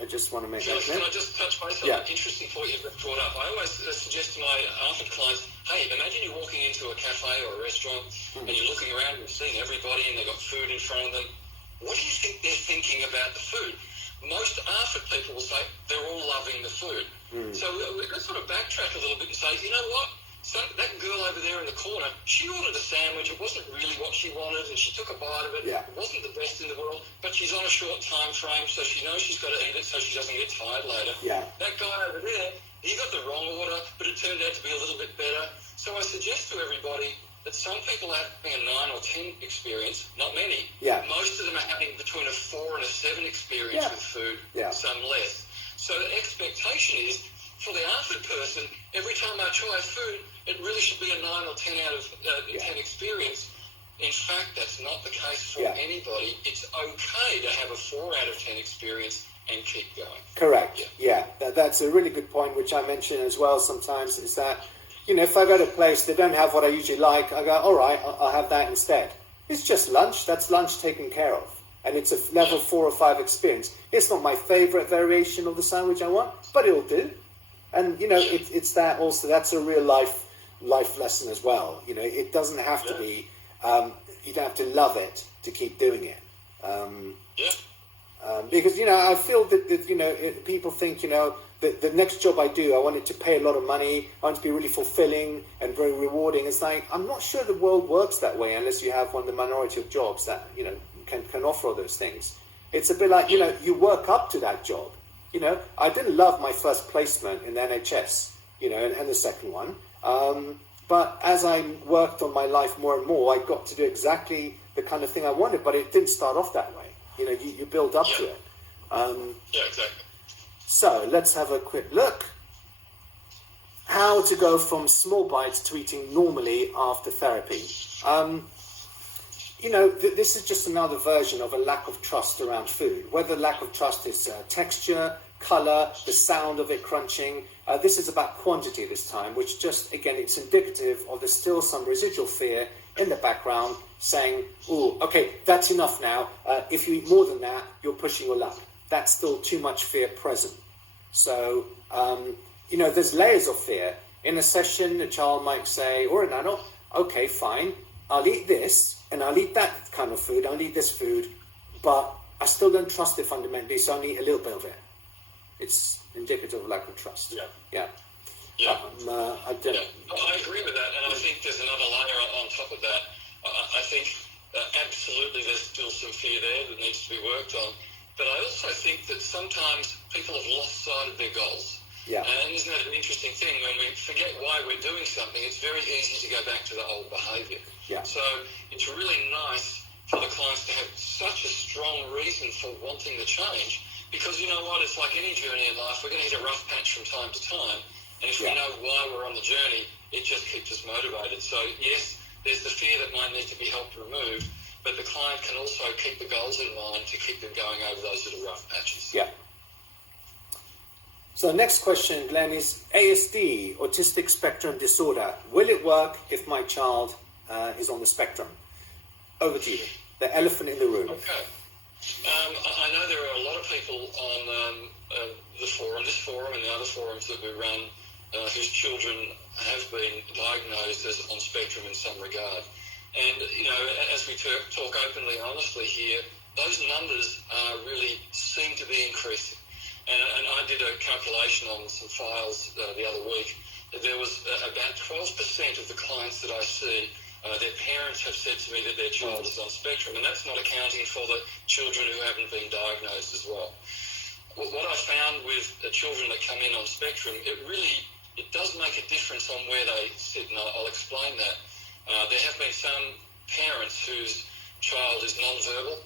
I just want to make that clear. Can I just touch base on an interesting point you've brought up? I always suggest to my ARFID clients, hey, imagine you're walking into a cafe or a restaurant and you're looking around and you're seeing everybody and they've got food in front of them. What do you think they're thinking about the food? Most ARFID people will say they're all loving the food. So we've got to sort of backtrack a little bit and say, you know what? So that girl over there in the corner, she ordered a sandwich. It wasn't really what she wanted, and she took a bite of it. It wasn't the best in the world, but she's on a short time frame, so she knows she's got to eat it so she doesn't get tired later. That guy over there, he got the wrong order, but it turned out to be a little bit better. So I suggest to everybody that some people are having a 9 or 10 experience, not many. Most of them are having between a 4 and a 7 experience with food, some less. So the expectation is, for the ARFID person, every time I try food, it really should be a 9 or 10 out of 10 experience. In fact, that's not the case for anybody. It's okay to have a 4 out of 10 experience and keep going. Correct. Yeah. That's a really good point, which I mention as well sometimes, is that, if I go to a place, they don't have what I usually like, I go, all right, I'll have that instead. It's just lunch. That's lunch taken care of. And it's a level 4 or 5 experience. It's not my favorite variation of the sandwich I want, but it'll do. And, it's that also, that's a real life lesson as well. It doesn't have to be, you don't have to love it to keep doing it. Because, I feel that people think, the next job I do, I want it to pay a lot of money, I want it to be really fulfilling and very rewarding. It's like, I'm not sure the world works that way unless you have one of the minority of jobs that, can offer all those things. It's a bit like, you work up to that job. I didn't love my first placement in the NHS, and the second one. But as I worked on my life more and more, I got to do exactly the kind of thing I wanted, but it didn't start off that way. You build up to it. Exactly. So let's have a quick look. How to go from small bites to eating normally after therapy. This is just another version of a lack of trust around food. Whether lack of trust is texture, color, the sound of it crunching. This is about quantity this time, which just, again, it's indicative of there's still some residual fear in the background saying, oh, okay, that's enough now. If you eat more than that, you're pushing your luck. That's still too much fear present. So, there's layers of fear. In a session, a child might say, or an adult, okay, fine, I'll eat this, and I'll eat that kind of food, I'll eat this food, but I still don't trust it fundamentally, so I'll eat a little bit of it. It's indicative of lack of trust. I agree with that, and I think there's another layer on top of that. I think absolutely there's still some fear there that needs to be worked on, but I also think that sometimes people have lost sight of their goals. And isn't that an interesting thing? When we forget why we're doing something, it's very easy to go back to the old behaviour. So it's really nice for the clients to have such a strong reason for wanting the change, because you know what, it's like any journey in life, we're going to hit a rough patch from time to time, and if we know why we're on the journey, it just keeps us motivated. So yes, there's the fear that might need to be helped removed, but the client can also keep the goals in mind to keep them going over those little rough patches. So the next question, Glenn, is ASD, Autistic Spectrum Disorder. Will it work if my child is on the spectrum? Over to you. The elephant in the room. Okay. I know there are a lot of people on this forum and the other forums that we run whose children have been diagnosed as on spectrum in some regard. And, as we talk openly and honestly here, those numbers really seem to be increasing. And I did a calculation on some files the other week. There was about 12% of the clients that I see, their parents have said to me that their child is on spectrum, and that's not accounting for the children who haven't been diagnosed as well. What I found with the children that come in on spectrum, it does make a difference on where they sit, and I'll explain that. There have been some parents whose child is non-verbal.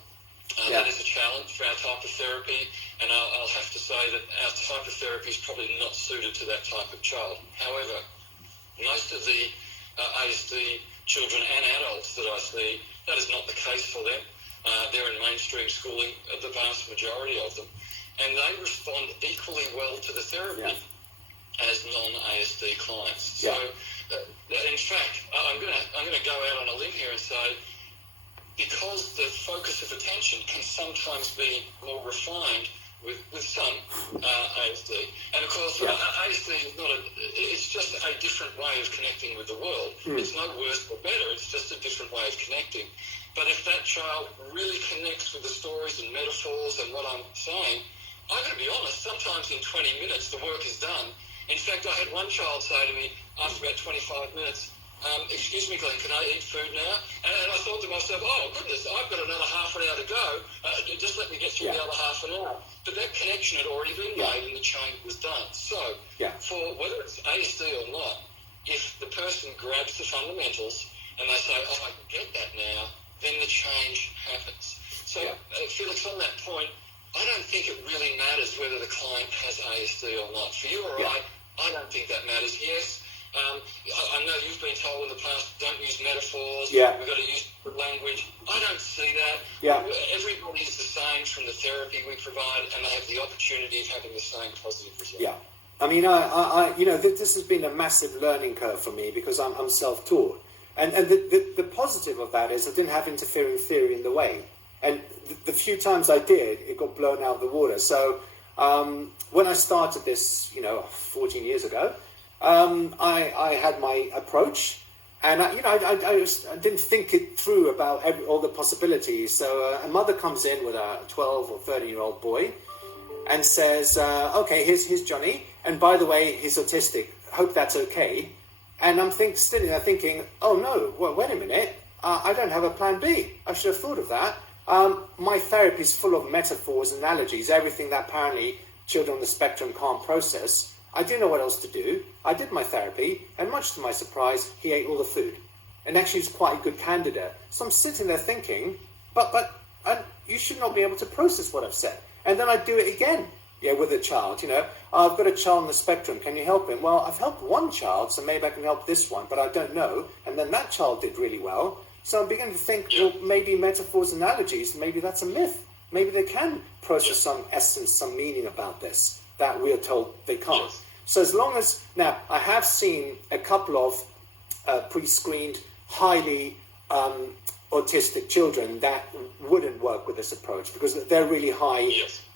That is a challenge for our type of therapy, and I'll have to say that our type of therapy is probably not suited to that type of child. However, most of the ASD children and adults that I see, that is not the case for them. They're in mainstream schooling, the vast majority of them, and they respond equally well to the therapy as non-ASD clients. So, in fact, I'm going to go out on a limb here and say, because the focus of attention can sometimes be more refined with some ASD. And of course, ASD is it's just a different way of connecting with the world. It's no worse or better, it's just a different way of connecting. But if that child really connects with the stories and metaphors and what I'm saying, I've got to be honest, sometimes in 20 minutes the work is done. In fact, I had one child say to me after about 25 minutes, excuse me, Glenn, can I eat food now? And I thought to myself, oh, goodness, I've got another half an hour to go. Just let me get through the other half an hour. But that connection had already been made and the change was done. So, for whether it's ASD or not, if the person grabs the fundamentals and they say, oh, I can get that now, then the change happens. So, Felix, on that point, I don't think it really matters whether the client has ASD or not. For you or I don't think that matters. Yes, I know you've been told in the past, don't use metaphors, Yeah. we've got to use language. I don't see that. Yeah. Everybody is the same from the therapy we provide, and they have the opportunity of having the same positive result. Yeah. I mean, I this has been a massive learning curve for me because I'm self-taught. And the positive of that is I didn't have interfering theory in the way. And the few times I did, it got blown out of the water. So when I started this, 14 years ago, I had my approach, and I didn't think it through about all the possibilities. So a mother comes in with a 12 or 13-year-old boy and says, okay, here's Johnny, and by the way, he's autistic. Hope that's okay. And I'm sitting there thinking, oh no, well, wait a minute, I don't have a plan B. I should have thought of that. My therapy is full of metaphors, analogies, everything that apparently children on the spectrum can't process. I didn't know what else to do. I did my therapy, and much to my surprise, he ate all the food. And actually he's quite a good candidate. So I'm sitting there thinking, but you should not be able to process what I've said. And then I do it again, with a child, I've got a child on the spectrum, can you help him? Well, I've helped one child, so maybe I can help this one, but I don't know. And then that child did really well. So I'm beginning to think, well, maybe metaphors, analogies, maybe that's a myth. Maybe they can process some essence, some meaning about this that we are told they can't. So as long as, now, I have seen a couple of pre-screened, highly autistic children that wouldn't work with this approach because they're really high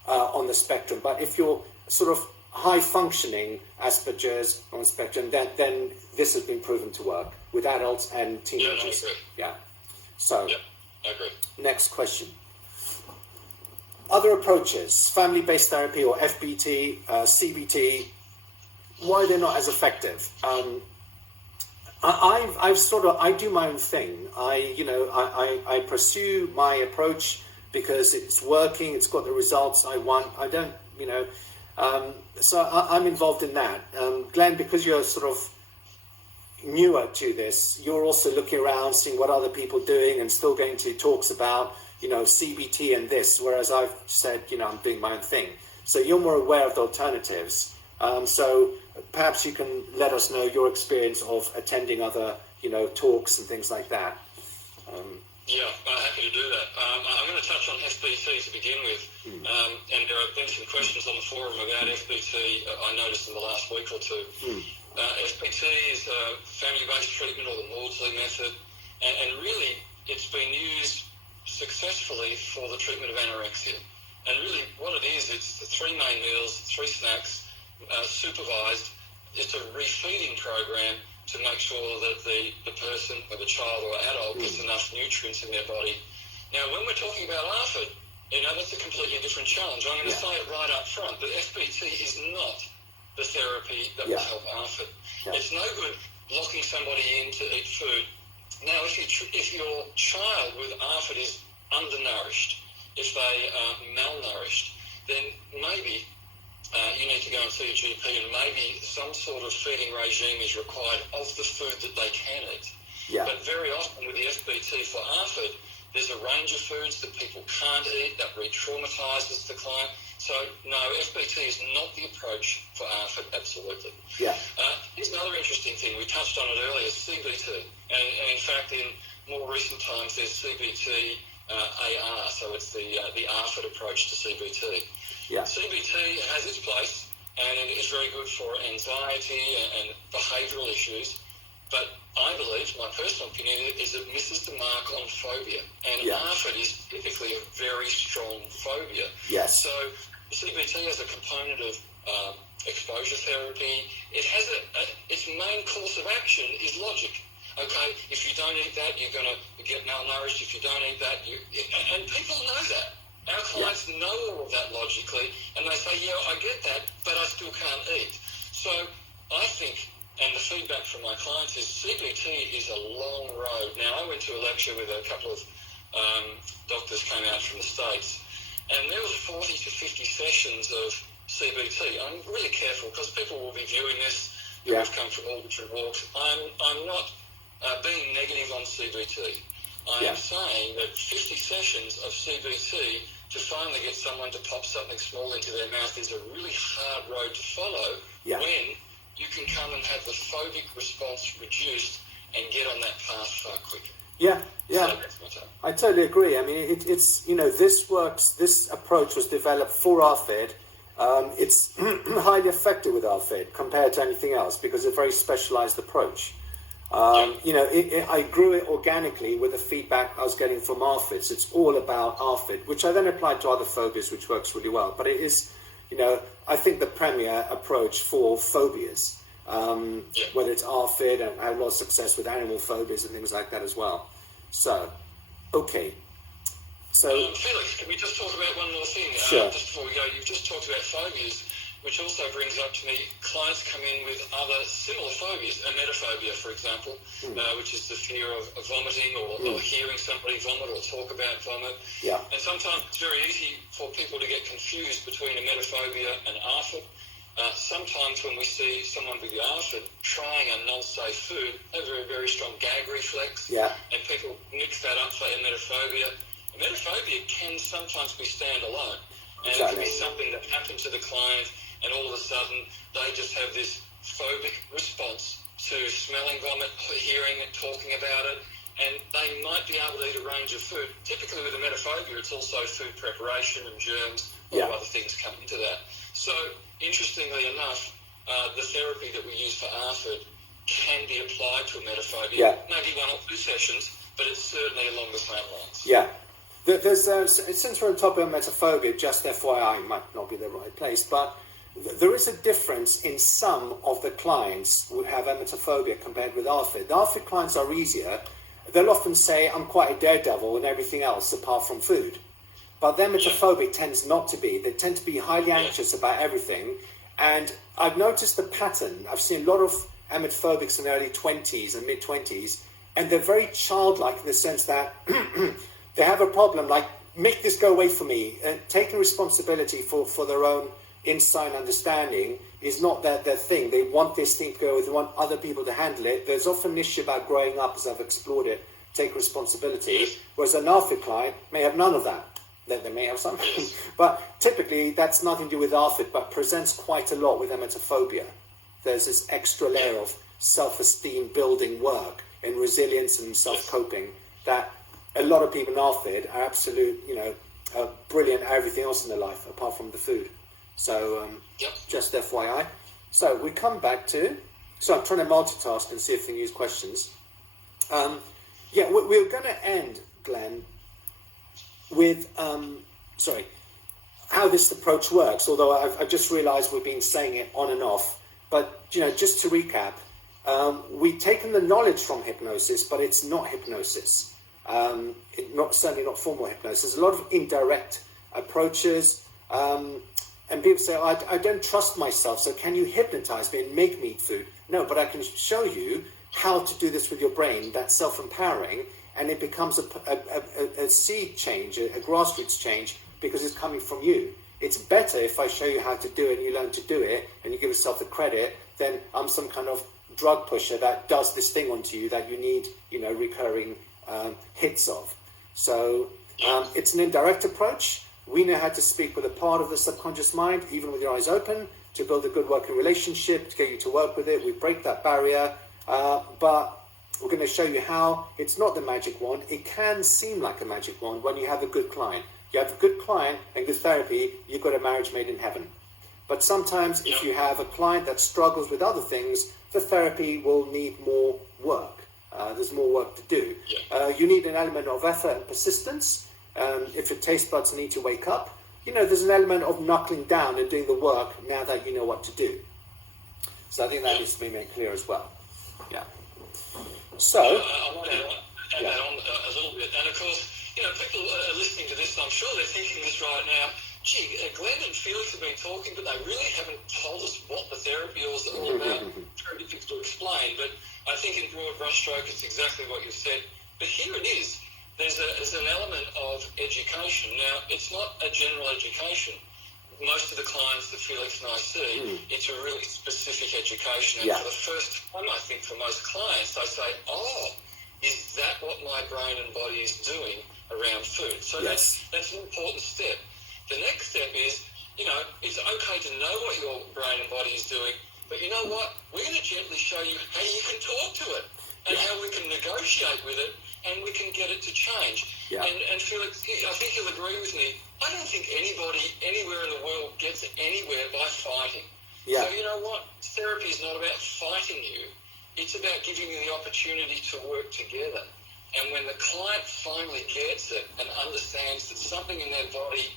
on the spectrum. But if you're sort of high-functioning Asperger's on the spectrum, then this has been proven to work with adults and teenagers. Yeah. So, I agree. Next question. Other approaches, family-based therapy or FBT, CBT, why they're not as effective? I do my own thing. I pursue my approach because it's working, it's got the results I want. I don't, so I'm involved in that. Glenn, because you're sort of newer to this, you're also looking around, seeing what other people are doing and still going to talks about, CBT and this, whereas I've said, I'm doing my own thing. So you're more aware of the alternatives. So perhaps you can let us know your experience of attending other, talks and things like that. Yeah, I'm happy to do that. I'm going to touch on FBT to begin with. And there have been some questions on the forum about FBT, I noticed in the last week or two. FBT is family-based treatment, or the Maudsley method, and really it's been used successfully for the treatment of anorexia. And really what it is, it's 3 main meals, 3 snacks, supervised. It's a refeeding program to make sure that the person, or the child or adult, gets enough nutrients in their body. Now, when we're talking about ARFID, that's a completely different challenge. I'm going to say it right up front, that FBT is not the therapy that will help ARFID. It's no good locking somebody in to eat food. Now, if your child with ARFID is undernourished, if they are malnourished, then maybe you need to go and see a GP, and maybe some sort of feeding regime is required of the food that they can eat. But very often with the FBT for ARFID, there's a range of foods that people can't eat that re-traumatises the client. So, no, FBT is not the approach for ARFID, absolutely. Here's another interesting thing. We touched on it earlier, CBT. And in fact, in more recent times, there's CBT AR, so it's the ARFID approach to CBT. CBT has its place, and it is very good for anxiety and behavioural issues. But I believe, my personal opinion, is it misses the mark on phobia. And ARFID is typically a very strong phobia. So CBT has a component of exposure therapy. It has its main course of action is logic. Okay, if you don't eat that, you're going to get malnourished. If you don't eat that, and people know that. Our clients know all of that logically, and they say, I get that, but I still can't eat. So I think, and the feedback from my clients is, CBT is a long road. Now, I went to a lecture with a couple of doctors came out from the States, and there was 40 to 50 sessions of CBT. I'm really careful because people will be viewing this who have come from all different walks. I'm not being negative on CBT. I am saying that 50 sessions of CBT to finally get someone to pop something small into their mouth is a really hard road to follow when you can come and have the phobic response reduced and get on that path far quicker. Yeah. So that's my take. I totally agree. I mean, it's this approach was developed for ARFID. It's highly effective with ARFID compared to anything else because it's a very specialized approach. I grew it organically with the feedback I was getting from ARFID. So it's all about ARFID, which I then applied to other phobias, which works really well. But it is, I think the premier approach for phobias, whether it's ARFID, and I had a lot of success with animal phobias and things like that as well. So, okay. So, Felix, can we just talk about one more thing? Sure. Just before we go, you've just talked about phobias, which also brings up to me, clients come in with other similar phobias, emetophobia, for example, which is the fear of vomiting or hearing somebody vomit or talk about vomit. Yeah. And sometimes it's very easy for people to get confused between emetophobia and ARFID. Sometimes when we see someone with ARFID trying a non-safe food, they have a very strong gag reflex, and people mix that up for emetophobia. Emetophobia can sometimes be standalone, and it can be something that happened to the client, and all of a sudden they just have this phobic response to smelling vomit, hearing it, talking about it, and they might be able to eat a range of food. Typically with emetophobia, it's also food preparation and germs, a lot of other things come into that. So, interestingly enough, the therapy that we use for ARFID can be applied to emetophobia. Maybe 1 or 2 sessions, but it's certainly along the same lines. Yeah. There's since we're on top of emetophobia, just FYI, might not be the right place, but there is a difference in some of the clients who have emetophobia compared with ARFID. The ARFID clients are easier. They'll often say, I'm quite a daredevil and everything else apart from food. But the emetophobia tends not to be. They tend to be highly anxious about everything. And I've noticed the pattern. I've seen a lot of emetophobics in the early 20s and mid-20s, and they're very childlike in the sense that they have a problem, like, make this go away from me. Taking responsibility for their own insight and understanding is not their thing. They want this thing to go, they want other people to handle it. There's often an issue about growing up, as I've explored it, take responsibility, whereas an ARFID client may have none of that. They may have some, but typically that's nothing to do with ARFID, but presents quite a lot with emetophobia. There's this extra layer of self-esteem building work and resilience and self-coping that a lot of people in ARFID are absolute, brilliant at everything else in their life apart from the food. So just FYI. So we come back to, so I'm trying to multitask and see if we can use questions. We're going to end, Glenn, with, how this approach works, although I've just realized we've been saying it on and off. But, just to recap, we've taken the knowledge from hypnosis, but it's not hypnosis. Certainly not formal hypnosis. There's a lot of indirect approaches. And people say, I don't trust myself, so can you hypnotize me and make me eat food? No, but I can show you how to do this with your brain. That's self-empowering. And it becomes a seed change, a grassroots change, because it's coming from you. It's better if I show you how to do it and you learn to do it and you give yourself the credit than I'm some kind of drug pusher that does this thing onto you that you need, recurring hits of. So it's an indirect approach. We know how to speak with a part of the subconscious mind, even with your eyes open, to build a good working relationship, to get you to work with it. We break that barrier, but we're going to show you how it's not the magic wand. It can seem like a magic wand when you have a good client. You have a good client and good therapy, you've got a marriage made in heaven. But sometimes if you have a client that struggles with other things, the therapy will need more work. There's more work to do. You need an element of effort and persistence. If your taste buds need to wake up, there's an element of knuckling down and doing the work now that you know what to do. So I think that needs to be made clear as well. Yeah. So I want to add that on a little bit. And of course, people are listening to this, and I'm sure they're thinking this right now. Gee, Glenn and Felix have been talking, but they really haven't told us what the therapy is all about. Very difficult to explain, but I think in broad brushstroke, it's exactly what you said. But here it is. There's an element of education. Now, it's not a general education. Most of the clients that Felix and I see, it's a really specific education. And for the first time, I think for most clients, they say, is that what my brain and body is doing around food? So that's an important step. The next step is, it's okay to know what your brain and body is doing, But you know what? We're going to gently show you how you can talk to it and how we can negotiate with it and we can get it to change. Yeah. And Felix, I think you'll agree with me. I don't think anybody anywhere in the world gets anywhere by fighting. Yeah. So you know what? Therapy is not about fighting you. It's about giving you the opportunity to work together. And when the client finally gets it and understands that something in their body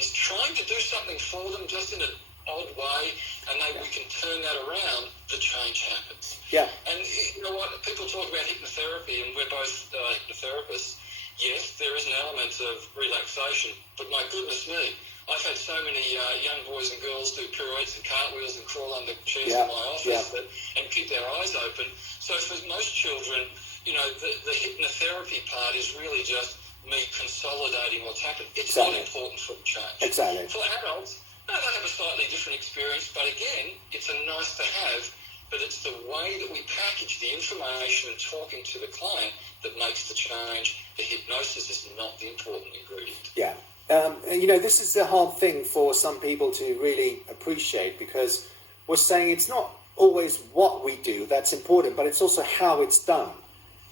is trying to do something for them just in an odd way, and we can turn that around, the change happens. Yeah. And you know what? People talk about hypnotherapy, and we're both hypnotherapists. Yes, there is an element of relaxation, but my goodness me, I've had so many young boys and girls do pirouettes and cartwheels and crawl under chairs in my office and keep their eyes open. So for most children, you know, the hypnotherapy part is really just me consolidating what's happened. It's not important for the change. Exactly. For adults, they have a slightly different experience, but again, it's a nice to have, but it's the way that we package the information and talking to the client that makes the change. The hypnosis is not the important ingredient. Yeah. And, you know, this is the hard thing for some people to really appreciate, because we're saying it's not always what we do that's important, but it's also how it's done.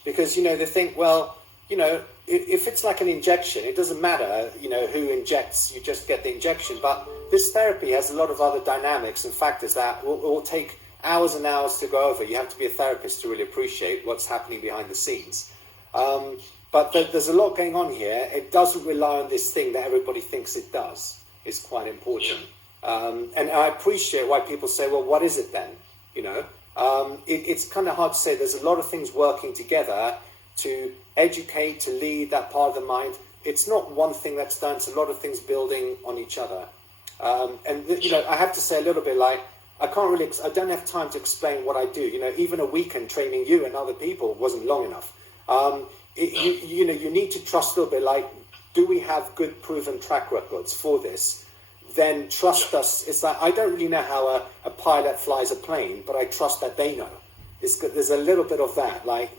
Because, you know, they think, well, you know, if it's like an injection, it doesn't matter, you know, who injects, you just get the injection. But this therapy has a lot of other dynamics and factors that will take hours and hours to go over. You have to be a therapist to really appreciate what's happening behind the scenes. But there's a lot going on here. It doesn't rely on this thing that everybody thinks it does. It's quite important. And I appreciate why people say, well, what is it then? You know, it's kind of hard to say. There's a lot of things working together to educate, to lead that part of the mind. It's not one thing that's done. It's a lot of things building on each other. You know, I have to say a little bit like, I don't have time to explain what I do. You know, even a weekend training you and other people wasn't long enough. You know, you need to trust a little bit like, do we have good proven track records for this? Then trust us. It's like, I don't really know how a pilot flies a plane, but I trust that they know. There's a little bit of that. Like,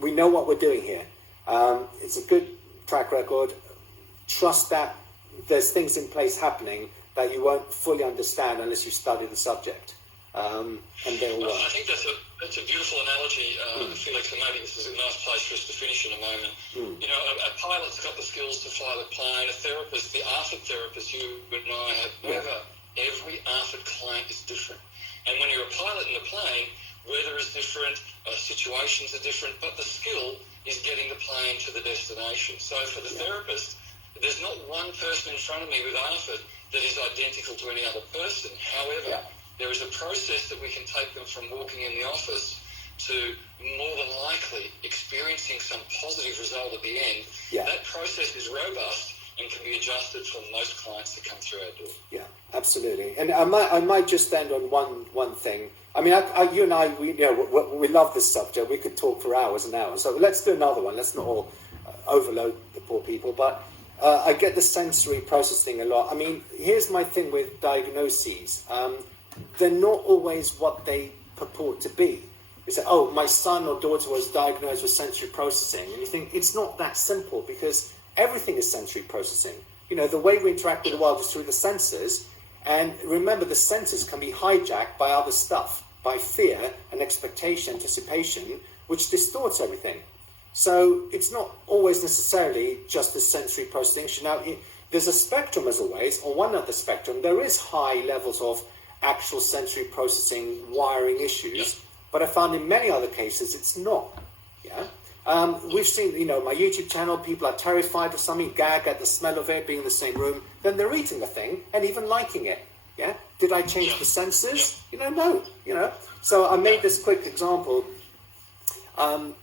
we know what we're doing here. It's a good track record. Trust that there's things in place happening that you won't fully understand unless you study the subject. And they'll work. I think that's a beautiful analogy, Felix, and maybe this is a nice place for us to finish in a moment. You know, a pilot's got the skills to fly the plane. A therapist, the ARFID therapist you and I have, every ARFID client is different. And when you're a pilot in a plane, weather is different, situations are different, but the skill is getting the plane to the destination. So for the therapist, there's not one person in front of me with ARFID that is identical to any other person. However, there is a process that we can take them from walking in the office to more than likely experiencing some positive result at the end. That process is robust and can be adjusted for most clients that come through our door. Yeah, absolutely. And I might just end on one thing. I mean, you and I, we love this subject. We could talk for hours and hours. So let's do another one. Let's not all overload the poor people. But I get the sensory processing a lot. I mean, here's my thing with diagnoses. They're not always what they purport to be. You say, oh, my son or daughter was diagnosed with sensory processing. And you think it's not that simple, because everything is sensory processing. You know, the way we interact with the world is through the senses. And remember, the senses can be hijacked by other stuff, by fear and expectation, anticipation, which distorts everything. So it's not always necessarily just the sensory processing. Now, there's a spectrum, as always. On one end of the spectrum, there is high levels of actual sensory processing wiring issues, but I found in many other cases it's not. We've seen, you know, my YouTube channel, people are terrified of something, gag at the smell of it, being in the same room, then they're eating the thing and even liking it. Did I change the senses? You know, no. You know, so I made this quick example.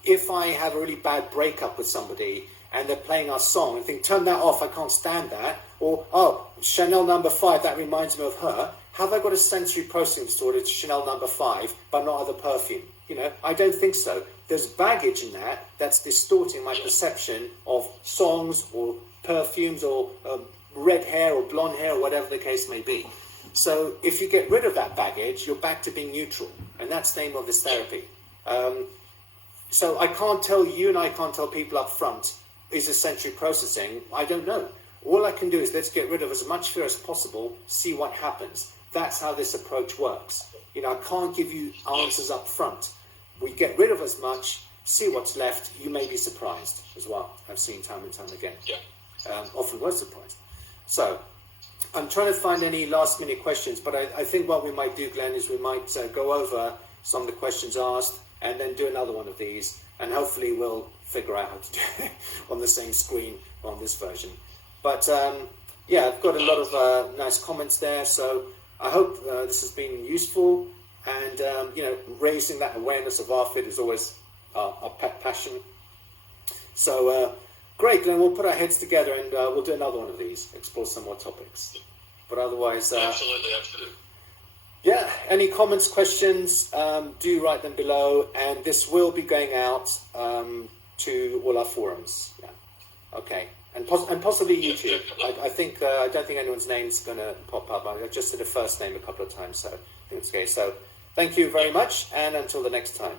If I have a really bad breakup with somebody and they're playing our song and think, turn that off, I can't stand that, or oh, Chanel number 5, that reminds me of her. Have I got a sensory processing disorder to Chanel number 5, but not other perfume? You know, I don't think so. There's baggage in that that's distorting my perception of songs or perfumes or red hair or blonde hair or whatever the case may be. So if you get rid of that baggage, you're back to being neutral. And that's the aim of this therapy. So I can't tell you, and I can't tell people up front, is this sensory processing? I don't know. All I can do is let's get rid of as much fear as possible, see what happens. That's how this approach works. You know, I can't give you answers up front. We get rid of as much, see what's left. You may be surprised as well. I've seen time and time again. Yeah. Often was surprised. So I'm trying to find any last minute questions, but I think what we might do, Glenn, is we might go over some of the questions asked and then do another one of these, and hopefully we'll figure out how to do it on the same screen on this version. But yeah, I've got a lot of nice comments there, so I hope this has been useful, and you know, raising that awareness of ARFID is always our pet passion. So great, Glenn, we'll put our heads together and we'll do another one of these, explore some more topics. But otherwise... absolutely. Yeah, any comments, questions, do write them below, and this will be going out to all our forums. Yeah. Okay. And possibly YouTube. I think I don't think anyone's name's going to pop up. I just said the first name a couple of times, so I think it's okay. So thank you very much, and until the next time.